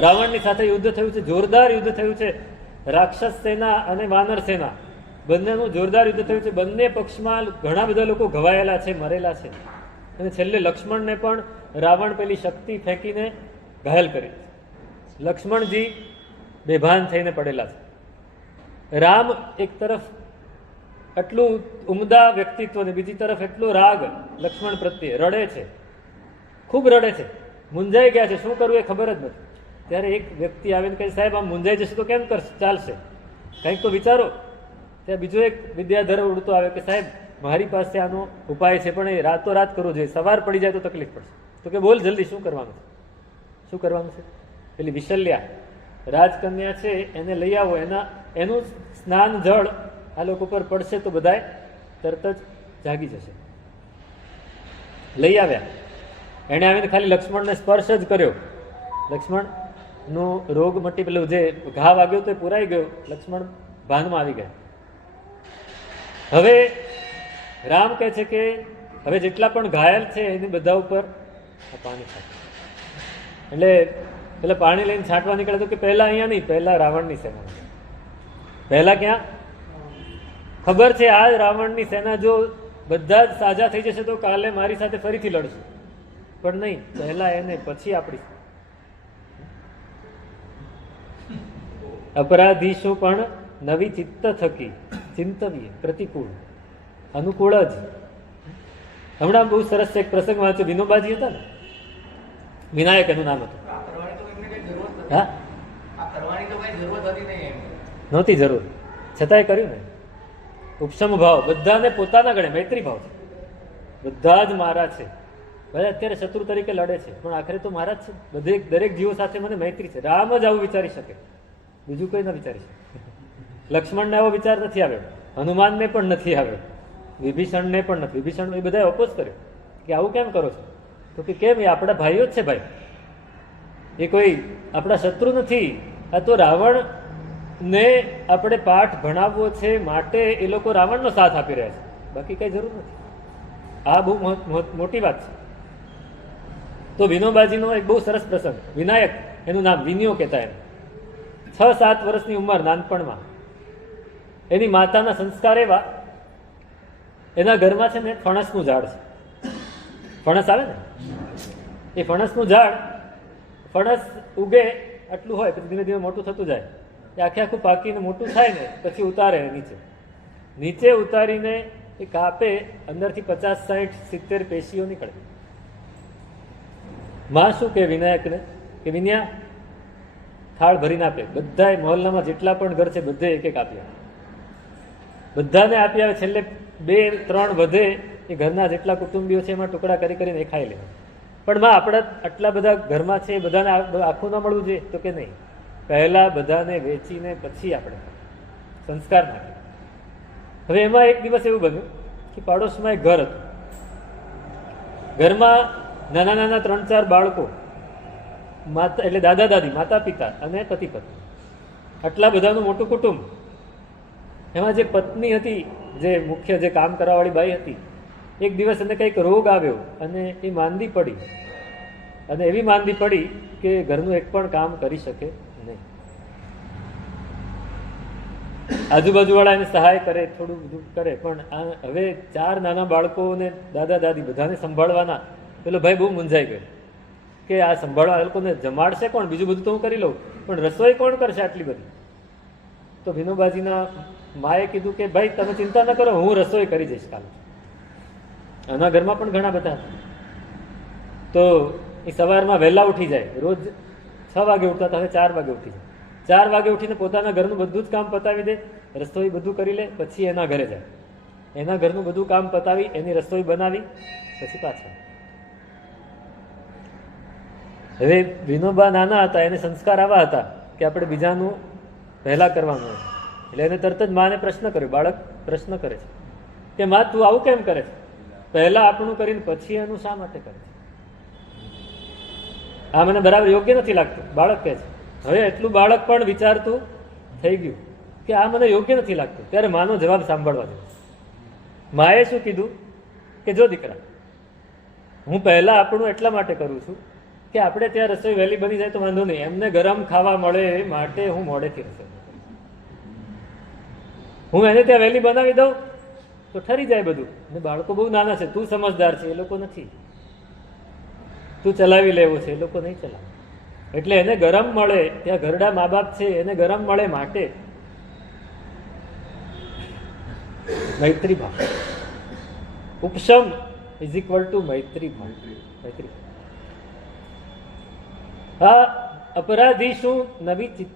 રાવણની સાથે યુદ્ધ થયું છે, જોરદાર યુદ્ધ થયું છે. રાક્ષસ સેના અને વાનર સેના બંનેનું જોરદાર યુદ્ધ થયું છે. બંને પક્ષમાં ઘણા બધા લોકો ઘવાયેલા છે, મરેલા છે. અને છેલ્લે લક્ષ્મણને પણ રાવણ પેલી શક્તિ ફેંકીને ઘાયલ કરી. લક્ષ્મણજી બેભાન થઈને પડેલા છે. રામ એક તરફ આટલું ઉમદા વ્યક્તિત્વ ને બીજી તરફ એટલો રાગ લક્ષ્મણ પ્રત્યે, રડે છે, ખૂબ રડે છે, મૂંઝાઈ ગયા છે, શું કરવું એ ખબર જ નથી. ત્યારે એક વ્યક્તિ આવીને કહે, સાહેબ આમ મૂંઝાઈ જશે તો કેમ કરશે, ચાલશે, કંઈક તો વિચારો. ત્યાં બીજો એક વિદ્યાધર ઉડતો આવે કે સાહેબ મારી પાસે આનો ઉપાય છે, પણ એ રાતોરાત કરવો જોઈએ, સવાર પડી જાય તો તકલીફ પડશે. તો કે બોલ જલ્દી, શું કરવાનું છે? શું કરવાનું છે? પેલી વિશલ્યા રાજકન્યા છે એને લઈ આવો, એનું સ્નાન જળ આ લોકો પર પડશે તો બધાય તરત જ જાગી જશે. લઈ આવ્યા. એણે આવીને ખાલી લક્ષ્મણને સ્પર્શ જ કર્યો, લક્ષ્મણનો રોગ મટી, પેલું જે ઘા વાગ્યો તો એ પુરાઈ ગયો, લક્ષ્મણ ભાનમાં આવી ગયા. હવે રામ કહે છે કે હવે જેટલા પણ ઘાયલ છે એની બધા ઉપર પાણી છાંટો. એટલે પેલા પાણી લઈને છાંટવા નીકળે તો કે પહેલા અહીંયા નહીં, પહેલા રાવણની સેના. પહેલા ક્યાં? ખબર છે આ રાવણની સેના જો બધા જ સાજા થઈ જશે તો કાલે મારી સાથે ફરીથી લડશે, પણ નહીં, પહેલા એને, પછી આપણી. અપરાધી શું પણ નવી ચિત્ત થકી ચિંતવીએ પ્રતિકૂળ અનુકૂળ જ. હમણાં બહુ સરસ એક પ્રસંગ વાંચ્યો, વિનોબાજી હતા ને, વિનાયક એનું નામ હતું. હા, નહોતી જરૂર, છતાંય કર્યું ને. ઉપશમ ભાવ, બધાને પોતાના ગણે મૈત્રી ભાવ છે. બધા જ મારા છે, ભલે અત્યારે શત્રુ તરીકે લડે છે, પણ આખરે તો મારા જ છે. દરેક જીવો સાથે મને મૈત્રી છે. રામ જ આવું વિચારી શકે, બીજું કોઈ ના વિચારી શકે. લક્ષ્મણને આવો વિચાર નથી આવ્યો, હનુમાનને પણ નથી આવ્યો, વિભીષણને પણ નથી. વિભીષણ એ બધાએ ઓપોઝ કર્યો કે આવું કેમ કરો છો? તો કે કેમ, એ આપણા ભાઈઓ જ છે ભાઈ, એ કોઈ આપણા શત્રુ નથી. આ તો રાવણને આપણે પાઠ ભણાવવો છે માટે એ લોકો રાવણનો સાથ આપી રહ્યા છે, બાકી કઈ જરૂર નથી. આ બહુ મોટી વાત છે. તો વિનોબાજીનો એક બહુ સરસ પ્રસંગ, વિનાયક એનું નામ, વિનિયો કહેતા એને. 6-7 વર્ષની ઉંમર, નાનપણમાં એની માતાના સંસ્કાર એવા, એના ઘરમાં છે ને ફણસનું ઝાડ છે. ફણસ આવે ને એ ફણસનું ઝાડ, ફણસ ઉગે આટલું હોય, પછી ધીમે ધીમે મોટું થતું જાય. એ આખું પાકીને મોટું થાય ને પછી ઉતારે નીચે ઉતારીને એ કાપે, અંદરથી 50, 60, 70 પેશીઓ નીકળે. માં શું કે વિનાયકને કે વિનયા થાળ ભરીને આપે. બધા મહોલ્લામાં જેટલા પણ ઘર છે બધે એક એક આપ્યા, બધાને આપી આવે. છેલ્લે 2-3 વધે એ ઘરના જેટલા કુટુંબીઓ છે એમાં ટુકડા કરીને એ ખાઈ લે. પણ માં આપણા આટલા બધા ઘરમાં છે, બધાને આખું ન મળવું જોઈએ તો કે નહીં, પહેલા બધાને વેચીને પછી આપણે સંસ્કાર નાખીએ. હવે એમાં એક દિવસ એવું બન્યું કે પાડોશમાં એક ઘર હતું. ઘરમાં નાના 3-4 બાળકો, માતા એટલે દાદા દાદી, માતા પિતા અને પતિ પત્ની, આટલા બધાનું મોટું કુટુંબ. એમાં જે પત્ની હતી, જે મુખ્ય જે કામ કરવાવાળી બાઈ હતી, એક દિવસ એને કંઈક રોગ આવ્યો અને એ માંદી પડી. અને એવી માંદી પડી કે ઘરનું એક પણ કામ કરી શકે નહીં. આજુબાજુવાળા એને સહાય કરે, થોડું બધું કરે, પણ હવે 4 નાના બાળકોને દાદા દાદી બધાને સંભાળવાના. પેલો ભાઈ બહુ મૂંઝાઈ ગયો કે આ સંભાળવા, એ લોકોને જમાડશે કોણ? બીજું બધું તો હું કરી લઉં, પણ રસોઈ કોણ કરશે આટલી બધી? તો વિનોબાજીના માએ કીધું કે ભાઈ તમે ચિંતા ન કરો, હું રસોઈ કરી જઈશ કાલે. આના ઘરમાં પણ ઘણા બધા. તો એ સવારમાં વહેલા ઉઠી જાય, રોજ 6 વાગે ઉઠતા હતા, હવે 4 વાગે ઉઠી જાય. 4 વાગે ઉઠીને પોતાના ઘરનું બધું જ કામ પતાવી દે, રસોઈ બધું કરી લે, પછી એના ઘરે જાય. એના ઘરનું બધું કામ પતાવી, એની રસોઈ બનાવી, પછી પાછા. હવે વિનોબા નાના હતા, એને સંસ્કાર આવા હતા કે આપણે બીજાનું પહેલા કરવાનું. એટલે એને તરત જ માને પ્રશ્ન કર્યો. બાળક પ્રશ્ન કરે છે કે માં તું આવું કેમ કરે છે? પહેલા આપણું કરીને પછી એનું શા માટે કરે છે? આ મને બરાબર યોગ્ય નથી લાગતું, બાળક કહે છે. હવે એટલું બાળક પણ વિચારતું થઈ ગયું કે આ મને યોગ્ય નથી લાગતું. ત્યારે માનો જવાબ સાંભળવા દે. માએ શું કીધું કે જો દીકરા, હું પહેલા આપણું એટલા માટે કરું છું કે આપણે ત્યાં રસોઈ વહેલી બની જાય તો વાંધો નહીં, એમને ગરમ ખાવા મળે માટે હું મોડેથી રસોઈ, હું એને ત્યાં વહેલી બનાવી દઉં તો ઠરી જાય બધું. અને બાળકો બહુ નાના છે, તું સમજદાર છે, એ લોકો નથી. તું ચલાવી લેવો છે, એ લોકો નહીં ચલાવે. એટલે એને ગરમ મળે, ત્યાં ઘરડા મા બાપ છે, એને ગરમ મળે માટે મૈત્રી ભાવ. ઉપશમ ઇઝ ઇક્વલ ટુ મૈત્રી ભાવ. મૈત્રી. હા, અપરાધી શું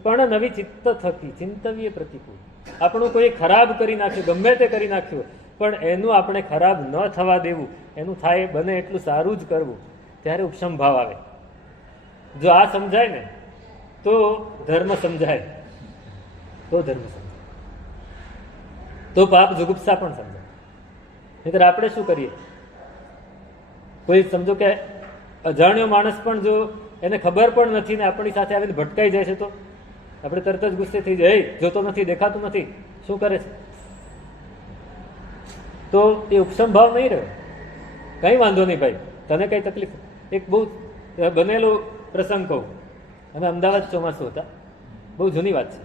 પણ નવી ચિત્ત થકી ચિંતવ્ય પ્રતિકૂળ. આપણું કોઈ ખરાબ કરી નાખ્યું, ગમે તે કરી નાખ્યું, પણ એનું આપણે ખરાબ ન થવા દેવું, એનું થાય બને એટલું સારું જ કરવું, ત્યારે ઉપશમ ભાવ આવે. જો આ સમજાય ને તો ધર્મ સમજાય, તો ધર્મ સમજાય, તો પાપ જુગુપ્સા પણ સમજાય. નહીંતર આપણે શું કરીએ? કોઈ સમજો કે અજાણ્યો માણસ પણ જો એને ખબર પણ નથી ને આપણી સાથે આવીને ભટકાઈ જાય છે તો આપણે તરત જ ગુસ્સે થઈ જાય, જોતો નથી, દેખાતું નથી, શું કરે છે? તો એ ઉપશમ ભાવ નહીં રહ્યો. કંઈ વાંધો નહીં ભાઈ, તને કઈ તકલીફ. એક બહુ બનેલો પ્રસંગ કહું. અમે અમદાવાદ ચોમાસું હતા, બહુ જૂની વાત છે.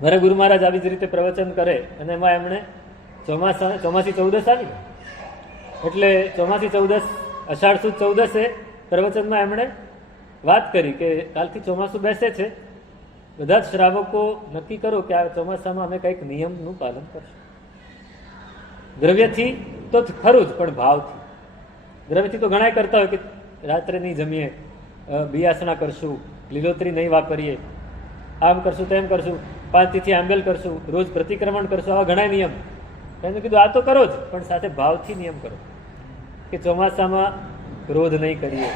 મારા ગુરુ મહારાજ આવી જ રીતે પ્રવચન કરે અને એમાં એમણે ચોમાસી ચૌદસ આવી, એટલે ચોમાસી ચૌદસ, અષાઢ સુદ ચૌદસે પ્રવચનમાં એમણે વાત કરી કે કાલથી ચોમાસું બેસે છે, બધા જ શ્રાવકો નક્કી કરો કે આ ચોમાસામાં અમે કંઈક નિયમનું પાલન કરશું. દ્રવ્યથી તો ખરું જ, પણ ભાવથી. દ્રવ્યથી તો ઘણા કરતા હોય કે રાત્રે નહીં જમીએ, બિયાસણા કરશું, લીલોતરી નહીં વાપરીએ, આમ કરશું તેમ કરશું, 5 તિથિ આંબેલ કરશું, રોજ પ્રતિક્રમણ કરશું, આવા ઘણા નિયમ. એને કીધું આ તો કરો જ, પણ સાથે ભાવથી નિયમ કરો કે ચોમાસામાં ક્રોધ નહીં કરીએ,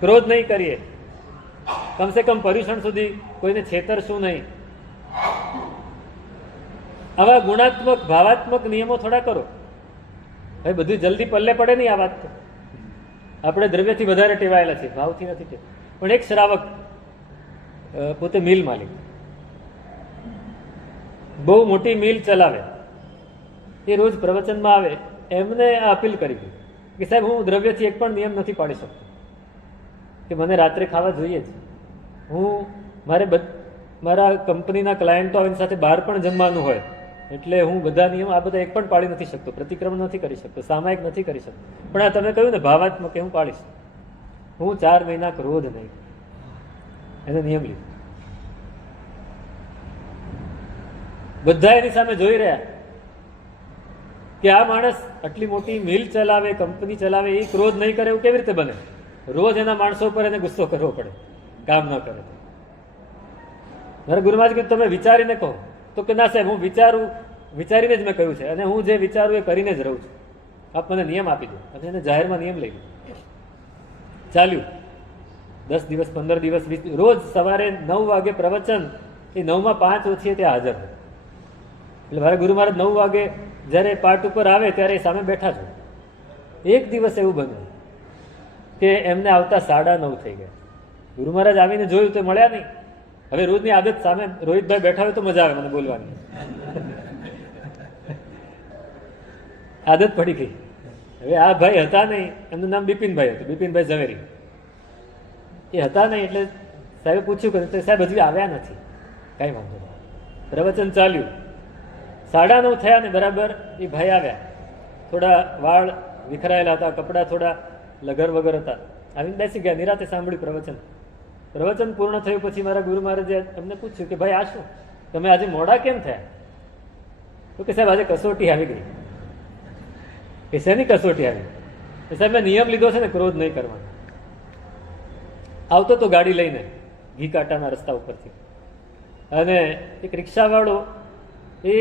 ક્રોધ નહીં કરીએ, કમસે કમ પર્યુષણ સુધી કોઈને છેતરશું નહીં. આવા ગુણાત્મક ભાવાત્મક નિયમો થોડા કરો. ભાઈ બધું જલ્દી પલ્લે પડે નહીં આ વાત. તો આપણે દ્રવ્યથી વધારે ટેવાયેલા છીએ, ભાવથી નથી ટેવ. પણ એક શ્રાવક પોતે મિલ માલિક, બહુ મોટી મિલ ચલાવે, એ રોજ પ્રવચનમાં આવે, એમને આ અપીલ કરી હતી કે સાહેબ હું દ્રવ્યથી એક પણ નિયમ નથી પાડી શકતો કે મને રાત્રે ખાવા જોઈએ જ. હું મારા કંપનીના ક્લાયન્ટો એની સાથે બહાર પણ જમવાનું હોય એટલે હું બધા નિયમ આ બધા એક પણ પાડી નથી શકતો, પ્રતિક્રમણ નથી કરી શકતો, સામાયિક નથી કરી શકતો. પણ આ તમે કહ્યું ને ભાવાત્મક, હું પાડીશ. હું 4 મહિના ક્રોધ નહીં, એને નિયમ લીધો. બધા એની સામે જોઈ રહ્યા કે આ માણસ આટલી મોટી મિલ ચલાવે, કંપની ચલાવે, એ ક્રોધ નહીં કરે એવું કેવી રીતે બને? રોજ એના માણસો પર એને ગુસ્સો કરવો પડે કામ ન કરે તો. મારા ગુરુ મહારાજ કીધું તમે વિચારીને કહો. તો કે ના સાહેબ, હું વિચારીને જ મેં કહ્યું છે અને હું જે વિચારું એ કરીને જ રહું છું. આપ મને નિયમ આપી દો. અને એને જાહેરમાં નિયમ લઈ લીધો. ચાલ્યું 10 દિવસ, 15 દિવસ, રોજ સવારે 9 વાગે પ્રવચન, એ 9માં 5 ઓછી ત્યાં હાજર હોય. એટલે મારા ગુરુ મહારાજ 9 વાગે જ્યારે પાઠ ઉપર આવે ત્યારે એ સામે બેઠા છો. એક દિવસ એવું બન્યું કે એમને આવતા 9:30 થઈ ગયા. ગુરુ મહારાજ આવીને જોયું તો મળ્યા નહીં. હવે રોજની આદત સામે રોહિતભાઈ બેઠા હોય તો મજા આવે મને બોલવાની, આદત પડી ગઈ. હવે આ ભાઈ હતા નહીં, એમનું નામ બિપિનભાઈ હતું, બિપિનભાઈ ઝવેરી. એ હતા નહીં એટલે સાહેબે પૂછ્યું કે સાહેબ હજી આવ્યા નથી. કાંઈ વાંધો નહીં. પ્રવચન ચાલ્યું. 9:30 થયા ને બરાબર એ ભાઈ આવ્યા. થોડા વાળ વિખરાયેલા હતા, કપડાં થોડા લગર વગર હતા. આવીને બેસી ગયા, નિરાતે સાંભળ્યું પ્રવચન. પ્રવચન પૂર્ણ થયું પછી મારા ગુરુ મહારાજે એમને પૂછ્યું કે ભાઈ આ શું, તમે આજે મોડા કેમ થયા? તો કે સાહેબ આજે કસોટી આવી ગઈ. કે શેની કસોટી આવી? સાહેબ મેં નિયમ લીધો છે ને ક્રોધ નહીં કરવાનો. આવતો તો ગાડી લઈને ઘી કાંટાના રસ્તા ઉપરથી, અને એક રિક્ષાવાળો એ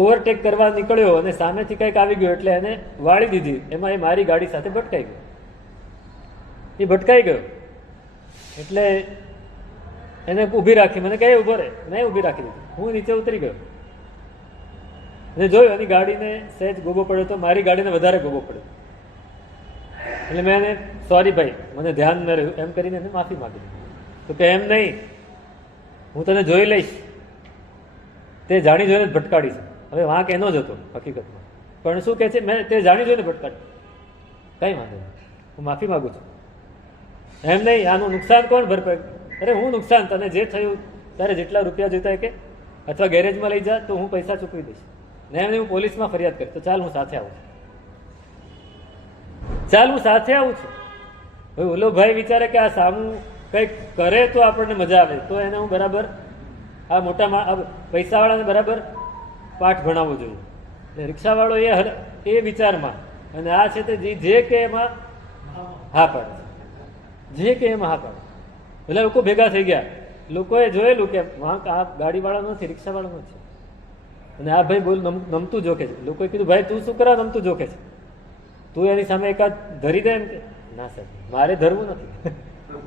ઓવરટેક કરવા નીકળ્યો અને સામેથી કંઈક આવી ગયો એટલે એને વાળી દીધી. એમાં એ મારી ગાડી સાથે ભટકાઈ ગયો. એ ભટકાઈ ગયો એટલે એને ઊભી રાખી. મને કહે ઊભો રહે, નહીં ઊભી રાખી દીધી. હું નીચે ઉતરી ગયો અને જોયું એની ગાડીને સહેજ ગોબો પડ્યો તો મારી ગાડીને વધારે ગોબો પડ્યો. એટલે મેં એને સોરી ભાઈ, મને ધ્યાન ન રહ્યું એમ કરીને એને માફી માગી. તો કે એમ નહીં, હું તને જોઈ લઈશ, તે જાણી જોઈને જ ભટકાડી છે. હવે વાંક એનો જ હતો હકીકતમાં, પણ શું કહે છે, મેં તે જાણી જોઈને ભટકાડી. કંઈ વાંધો નહીં, હું માફી માગું છું. એમ નહીં, આનું નુકસાન કોણ ભરપાઈ? અરે હું નુકસાન, તને જે થયું તારે જેટલા રૂપિયા જોઈતા કે અથવા ગેરેજમાં લઈ જા તો હું પૈસા ચૂકવી દઈશ. ને એમને હું પોલીસમાં ફરિયાદ કરી. તો ચાલ હું સાથે આવું છું, ચાલ હું સાથે આવું છું. હવે ઓલો ભાઈ વિચારે કે આ સામું કંઈક કરે તો આપણને મજા આવે, તો એને હું બરાબર આ મોટા પૈસાવાળાને બરાબર પાઠ ભણાવવો જોઈએ. એટલે રિક્ષાવાળો એ વિચારમાં, અને આ છે તે જે કે એમાં હા પાડે, જે કે એમાં હા પાડે. એટલે લોકો ભેગા થઈ ગયા. લોકોએ જોયેલું કે વાંક આ ગાડીવાળા નથી, રિક્ષાવાળો નથી. અને આ ભાઈ બોલ નમતું જોખે છે. લોકોએ કીધું ભાઈ તું શું કરવા નમતું જોખે છે? તું એની સામે એકાદ ધરી દે એમ કે ના સાહેબ મારે ધરવું નથી.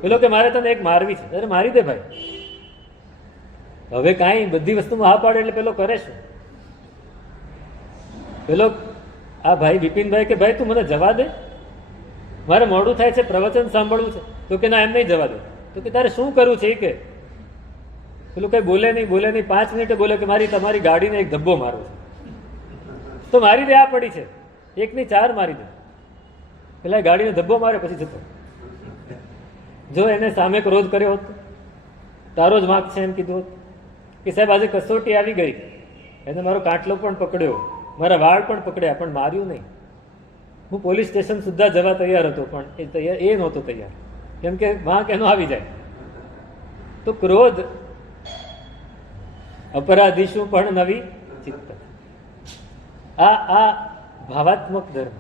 પેલો કે મારે તને એક મારવી છે. અરે મારી દે ભાઈ. હવે કાંઈ બધી વસ્તુમાં હા પાડે એટલે પેલો કરે શું? પેલો આ ભાઈ બિપિનભાઈ કે ભાઈ તું મને જવા દે, મારે મોડું થાય છે, પ્રવચન સાંભળવું છે. તો કે ના એમ નહીં જવા દે. તો કે તારે શું કરવું છે એ કે. પેલું કઈ બોલે નહીં 5 મિનિટે બોલે કે તમારી ગાડીને એક ધબ્બો મારવો છે. તો મારી દે, આ પડી છે, 1 ની 4 મારી દે. પેલા ગાડીને ધબ્બો મારે પછી જતો. જો એને સામે ક્રોધ કર્યો હોત, તારો જ વાંક છે એમ કીધું હોત કે સાહેબ આજે કસોટી આવી ગઈ, એને મારો કાટલો પણ પકડ્યો, મારા વાળ પણ પકડ્યા, પણ માર્યું નહીં. હું પોલીસ સ્ટેશન સુધા જવા તૈયાર હતો, પણ એ નહોતો તૈયાર, કેમ કે વાંક એનો આવી જાય. તો ક્રોધ અપરાધી શું પણ નવી ચિત્ત. આ ભાવાત્મક ધર્મ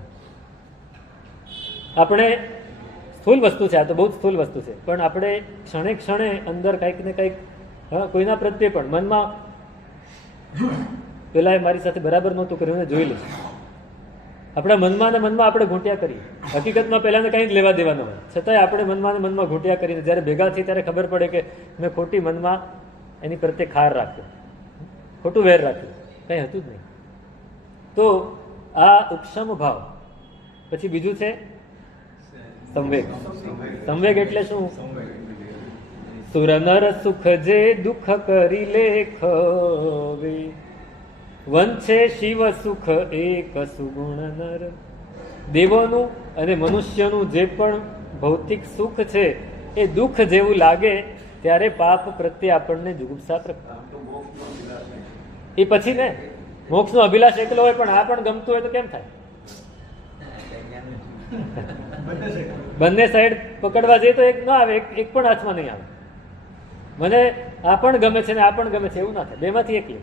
આપણે સ્થૂલ વસ્તુ છે, આ તો બહુ જ સ્થૂલ વસ્તુ છે, પણ આપણે ક્ષણે ક્ષણે અંદર કંઈક ને કંઈક કોઈના પ્રત્યે પણ મનમાં પેલા મારી સાથે બરાબર નહોતું કર્યું ને જોઈ લઈશ. આપણા મનમાં ને મનમાં આપણે ઘૂંટ્યા કરીએ. હકીકતમાં પહેલાને કંઈ જ લેવા દેવા ન હોય, છતાંય આપણે મનમાં ને મનમાં ઘૂંટ્યા કરીને જ્યારે ભેગા થઈએ ત્યારે ખબર પડે કે મેં ખોટી મનમાં એની પ્રત્યે ખાર રાખ્યો, ખોટું વેર રાખ્યું, કંઈ હતું જ નહીં. તો આ ઉપશમ ભાવ. પછી બીજું છે સંવેગ. સંવેગ એટલે શું? સુર નર સુખ જે દુઃખ કરી લેખવે, વંશે શિવ સુખ એક સુગુણ નર. દેવોનું અને મનુષ્યનું જે પણ ભૌતિક સુખ છે એ દુઃખ જેવું લાગે ત્યારે પાપ પ્રત્યે આપણને જુગુપ્સા પ્રગટ. એ પછી ને મોક્ષનો અભિલાષ એકલો હોય પણ આ પણ ગમતું હોય તો કેમ થાય? બંને સાઈડ પકડવા જઈએ તો એક ના આવે, એક પણ હાથમાં નહીં આવે. મને આ પણ ગમે છે ને આ પણ ગમે છે એવું ના થાય, બેમાંથી એક લે.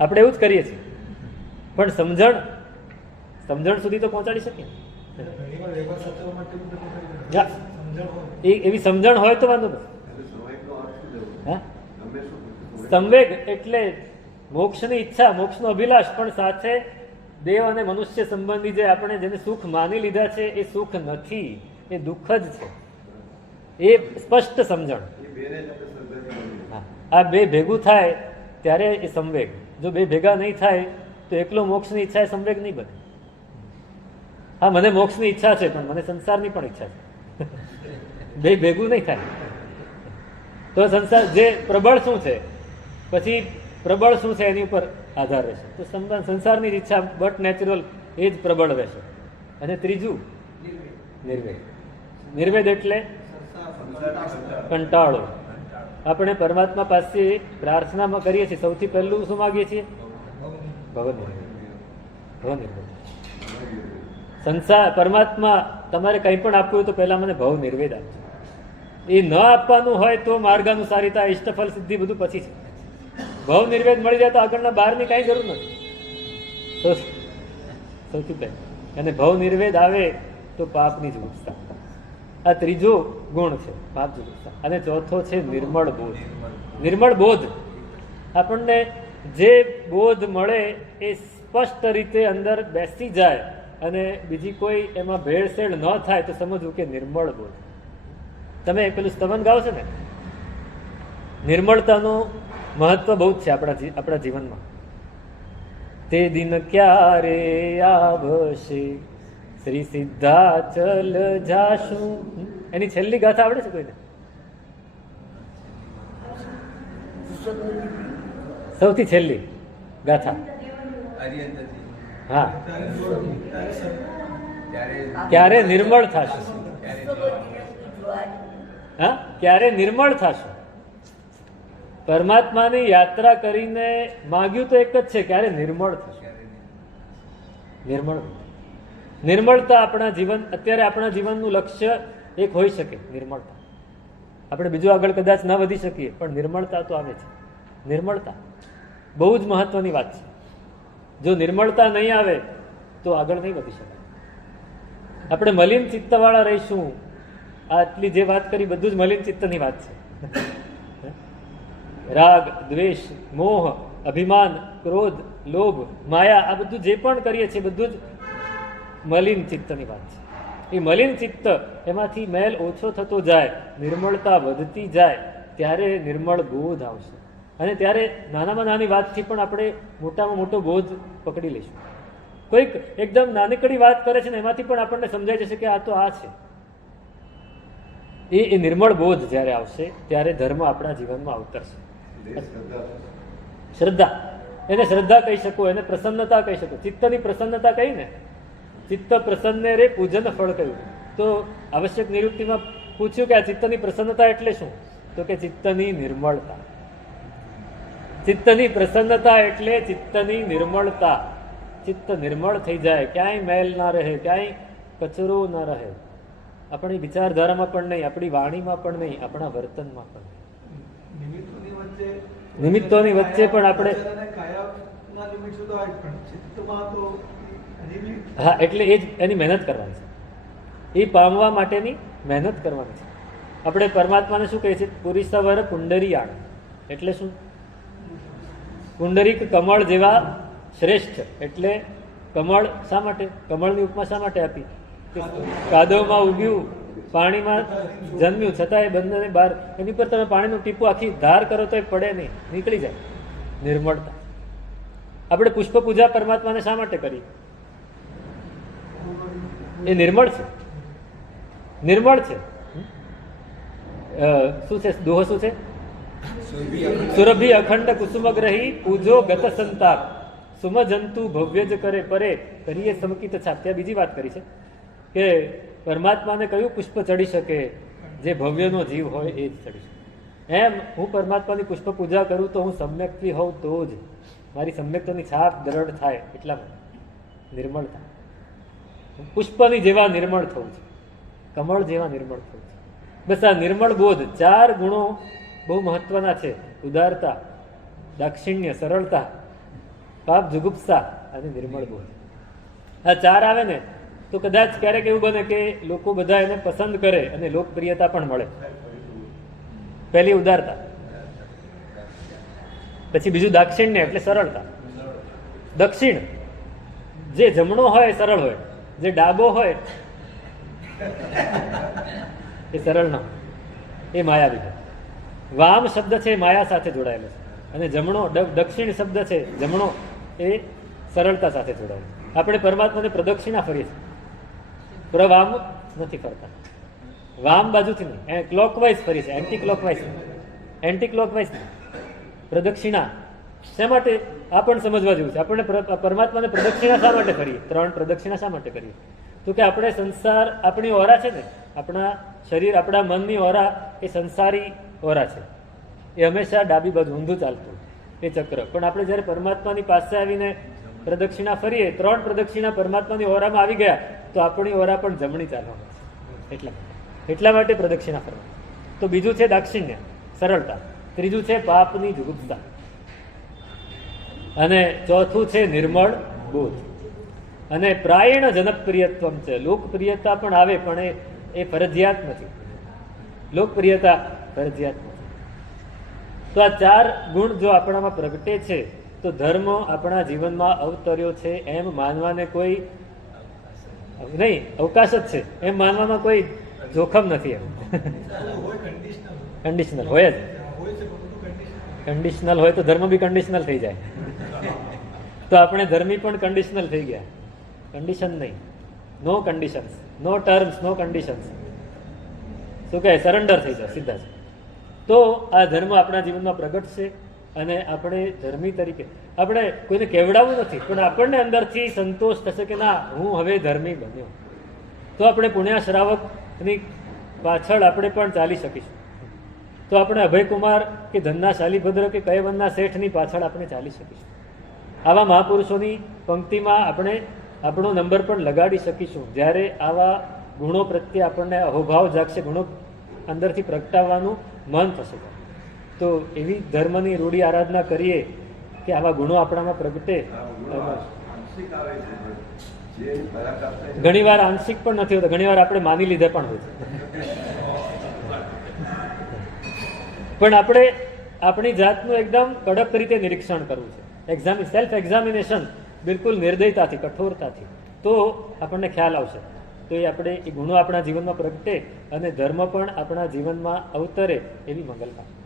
આપણે એવું જ કરીએ છીએ, પણ સમજણ સુધી તો પહોંચાડી શકીએ. એવી સમજણ હોય તો વાંધો નથી. હા, સંવેગ એટલે મોક્ષની ઈચ્છા, મોક્ષનો અભિલાષ, પણ સાથે દેવ અને મનુષ્ય સંબંધી જે આપણે જેને સુખ માની લીધા છે એ સુખ નથી, એ દુઃખ જ છે. એ સ્પષ્ટ સમજણ. આ બે ભેગું થાય ત્યારે એ સંવેગ. જો બે ભેગા નહીં થાય તો એકલો મોક્ષની ઈચ્છા એ સંવેગ નહીં બને. હા, મને મોક્ષની ઈચ્છા છે પણ મને સંસારની પણ ઈચ્છા છે. બે ભેગું નહીં થાય તો સંસાર જે પ્રબળ શું છે, પછી પ્રબળ શું છે એની ઉપર આધાર રહેશે. તો સંસારની જ ઈચ્છા બટ નેચરલ એ જ પ્રબળ રહેશે. અને ત્રીજું નિર્વેદ. નિર્વેદ એટલે કંટાળો. આપણે પરમાત્મા પાસે પ્રાર્થનામાં કરીએ છીએ, સૌથી પહેલું શું માગીએ છીએ? ભવ નિર્વેદ. સંસાર પરમાત્મા તમારે કંઈ પણ આપવું હોય તો પહેલા મને ભવ નિર્વેદ આપજો. એ ન આપવાનું હોય તો માર્ગાનુસારિતા, ઇષ્ટફળ સિદ્ધિ બધું પછી છે. ભવ નિર્વેદ મળી જાય તો આગળના બહારની કાંઈ જરૂર નથી. સૌથી પહેલા અને ભવ નિર્વેદ આવે તો પાપની જુગુપ્સા. આ ત્રીજો ગુણ છે, પાપ જુગુપ્સા. અને ચોથો છે નિર્મળ બોધ. નિર્મળ બોધ આપણને જે બોધ મળે એ સ્પષ્ટ રીતે અંદર બેસી જાય અને બીજી કોઈ એમાં ભેળસેળ ન થાય તો સમજવું કે નિર્મળ બોધ. તમે પેલું સ્તવન ગાઓ છો ને, નિર્મળતાનું મહત્વ બહુ જ છે આપણા જીવનમાં. તે દિન ક્યારે આવશે શ્રી સિદ્ધાચલ જાશું. એની છેલ્લી ગાથા આવડે છે કોઈને? સૌથી છેલ્લી ગાથા. હા, ક્યારે નિર્મળ થશે. હા, ક્યારે નિર્મળ થશે. પરમાત્માની યાત્રા કરીને માગ્યું તો એક જ છે, ક્યારે નિર્મળ થશે. નિર્મળતા આપણા જીવન, અત્યારે આપણા જીવનનું લક્ષ્ય એક હોઈ શકે, નિર્મળતા. આપણે બીજું આગળ કદાચ ન વધી શકીએ પણ નિર્મળતા તો આવે છે. નિર્મળતા બહુ જ મહત્વની વાત છે. જો નિર્મળતા નહીં આવે તો આગળ નહીં વધી શકે. આપણે મલિન ચિત્તવાળા રહીશું. આટલી જે વાત કરી બધું જ મલિન ચિત્તની વાત છે. રાગ, દ્વેષ, મોહ, અભિમાન, ક્રોધ, લોભ, માયા, આ બધું જે પણ કરીએ છીએ બધું જ મલિન ચિત્તની વાત છે. એ મલિન ચિત્ત એમાંથી મેલ ઓછો થતો જાય, નિર્મળતા વધતી જાય ત્યારે નિર્મળ બોધ આવશે. અને ત્યારે નાનામાં નાની વાતથી પણ આપણે મોટામાં મોટો બોધ પકડી લઈશું. કોઈક એકદમ નાનકડી વાત કરે છે ને એમાંથી પણ આપણને સમજાઈ જશે કે આ તો આ છે. એ નિર્મળ બોધ જ્યારે આવશે ત્યારે ધર્મ આપણા જીવનમાં અવતરશે. શ્રદ્ધા, એને શ્રદ્ધા કહી શકો, એને પ્રસન્નતા કહી શકો. ચિત્તની પ્રસન્નતા કહી ને, ચિત્ત પ્રસન્ને રે પૂજન ફળ કહ્યું. તો આવશ્યક નિરુક્તિમાં પૂછ્યું કે આ ચિત્તની પ્રસન્નતા એટલે શું? તો કે ચિત્તની નિર્મળતા. ચિત્તની પ્રસન્નતા એટલે ચિત્તની નિર્મળતા. ચિત્ત નિર્મળ થઈ જાય, ક્યાંય મેલ ના રહે, ક્યાંય કચરો ના રહે. આપણી વિચારધારામાં પણ નહીં, આપણી વાણીમાં પણ નહીં, આપણા વર્તનમાં પણ નહીં. નિમિત્તોની વચ્ચે પણ આપણે, હા, એટલે એ જ એની મહેનત કરવાની છે. એ પામવા માટેની મહેનત કરવાની છે. આપણે પરમાત્માને શું કહીએ છીએ? પુરીસવર પુંડરીયાણ. એટલે શું? પુંડરીક કમળ જેવા શ્રેષ્ઠ. એટલે કમળ શા માટે? કમળની ઉપમા શા માટે આપી? કાદવમાં ઉગ્યું, પાણીમાં જન્મ્યું, છતાં એ બંને બહાર, એની પર તમે પાણીનું ટીપું આખી ધાર કરો તો એ પડે નહીં, નીકળી જાય. નિર્મળતા. આપણે પુષ્પ પૂજા પરમાત્માને શા માટે કરી? એ નિર્મળ છે. નિર્મળ છે. શું છે દોહો? શું છે? સુરભી અખંડ કુસુમગ્રહી પૂજો ગત સંતાપ સુમજંતુ ભવ્ય જ કરે પરે કરીએ સમકિત છાપ. ત્યાં બીજી વાત કરી છે કે પરમાત્માને કયું પુષ્પ ચડી શકે? જે ભવ્યનો જીવ હોય એ જ ચડી શકે. એમ હું પરમાત્માની પુષ્પ પૂજા કરું તો હું સમ્યક્થી હોઉં તો જ મારી સમ્યક્તની છાપ દ્રઢ થાય, એટલા માટે નિર્મળ થાય. પુષ્પની જેવા નિર્મળ થવું છે, કમળ જેવા નિર્મળ થવું છે. બસ આ નિર્મળ બોધ, 4 ગુણો બહુ મહત્વના છે. ઉદારતા, દાક્ષિણ્ય, સરળતા, પાપ જુગુપ્સા અને નિર્મળ બોધ. આ 4 આવે ને તો કદાચ ક્યારેક એવું બને કે લોકો બધા એને પસંદ કરે અને લોકપ્રિયતા પણ મળે. પહેલી ઉદારતા, પછી બીજું દાક્ષિણ્ય એટલે સરળતા. દક્ષિણ, જે જમણો હોય એ સરળ હોય, જે ડાબો હોય એ સરળ ન હોય, એ માયાવી હોય. વામ શબ્દ છે એ માયા સાથે જોડાયેલો છે અને જમણો દક્ષિણ શબ્દ છે જમણો એ સરળતા સાથે જોડાયેલો છે. આપણે પરમાત્માને પ્રદક્ષિણા ફરીએ છીએ, પ્રવામ નથી ફરતા, વામ બાજુથી નહીં, ક્લોકવાઇઝ ફરી છે, એન્ટી ક્લોકવાઇઝ નહીં, પ્રદક્ષિણા. શા માટે? આ પણ સમજવા જેવું છે. આપણે પરમાત્માને પ્રદક્ષિણા શા માટે કરીએ? 3 પ્રદક્ષિણા શા માટે કરીએ? તો કે આપણે સંસાર, આપણી ઓરા છે ને, આપણા શરીર, આપણા મનની ઓરા એ સંસારી ઓરા છે. એ હંમેશા ડાબી બાજુ ઊંધું ચાલતું એ ચક્ર. પણ આપણે જ્યારે પરમાત્માની પાસે આવીને પ્રદક્ષિણા ફરીએ, 3 પ્રદક્ષિણા પરમાત્માની ઓરામાં આવી ગયા તો આપણી ઓરા પણ જમણી ચાલવાની છે. એટલા માટે પ્રદક્ષિણા ફરવા. તો બીજું છે દાક્ષિણ્ય, સરળતા. ત્રીજું છે પાપની જુગુપ્સા અને ચોથું છે નિર્મળ બોધ. અને પ્રાયણ જનપ્રિયત્વમ છે. લોકપ્રિયતા પણ આવે પણ એ ફરજિયાત નથી. લોકપ્રિયતા ફરજિયાત નથી. તો આ 4 ગુણ જો આપણામાં પ્રગટે છે તો ધર્મ આપણા જીવનમાં અવતર્યો છે એમ માનવાને કોઈ નહીં, અવકાશ જ છે એમ માનવામાં કોઈ જોખમ નથી. એમ કન્ડિશનલ હોય જ. કન્ડિશનલ હોય તો ધર્મ બી કન્ડિશનલ થઈ જાય. તો આપણે ધર્મી પણ કન્ડિશનલ થઈ ગયા. કન્ડિશન નહીં, નો કન્ડિશન્સ, નો ટર્મ્સ, નો કન્ડિશન્સ. શું કહે? સરેન્ડર થઈ જાય સીધા જ. તો આ ધર્મ આપણા જીવનમાં પ્રગટ છે અને આપણે ધર્મી તરીકે, આપણે કોઈને કહેવડાવવું નથી પણ આપણને અંદરથી સંતોષ થશે કે ના, હું હવે ધર્મી બન્યો. તો આપણે પુણ્ય શ્રાવકની પાછળ આપણે પણ ચાલી શકીશું. તો આપણે અભયકુમાર કે ધનના શાલીભદ્ર કે કયવનના શેઠની પાછળ આપણે ચાલી શકીશું. આવા મહાપુરુષોની પંક્તિમાં આપણે આપણો નંબર પણ લગાડી શકીશું. જ્યારે આવા ગુણો પ્રત્યે આપણને અહોભાવ જાગશે, ગુણો અંદરથી પ્રગટાવવાનું મન થશે. તો એવી ધર્મની રૂઢી આરાધના કરીએ કે આવા ગુણો આપણામાં પ્રગટે. ઘણી વાર આંશિક પણ નથી હોતા, ઘણી વાર આપણે માની લીધે પણ હોય છે. પણ આપણે આપણી જાતનું એકદમ કડક રીતે નિરીક્ષણ કરવું છે. સેલ્ફ એક્ઝામિનેશન બિલકુલ નિર્દયતાથી, કઠોરતાથી, તો આપણને ખ્યાલ આવશે. તો એ ગુણો આપણા જીવનમાં પ્રગટે અને ધર્મ પણ આપણા જીવનમાં અવતરે એવી મંગલ કામના.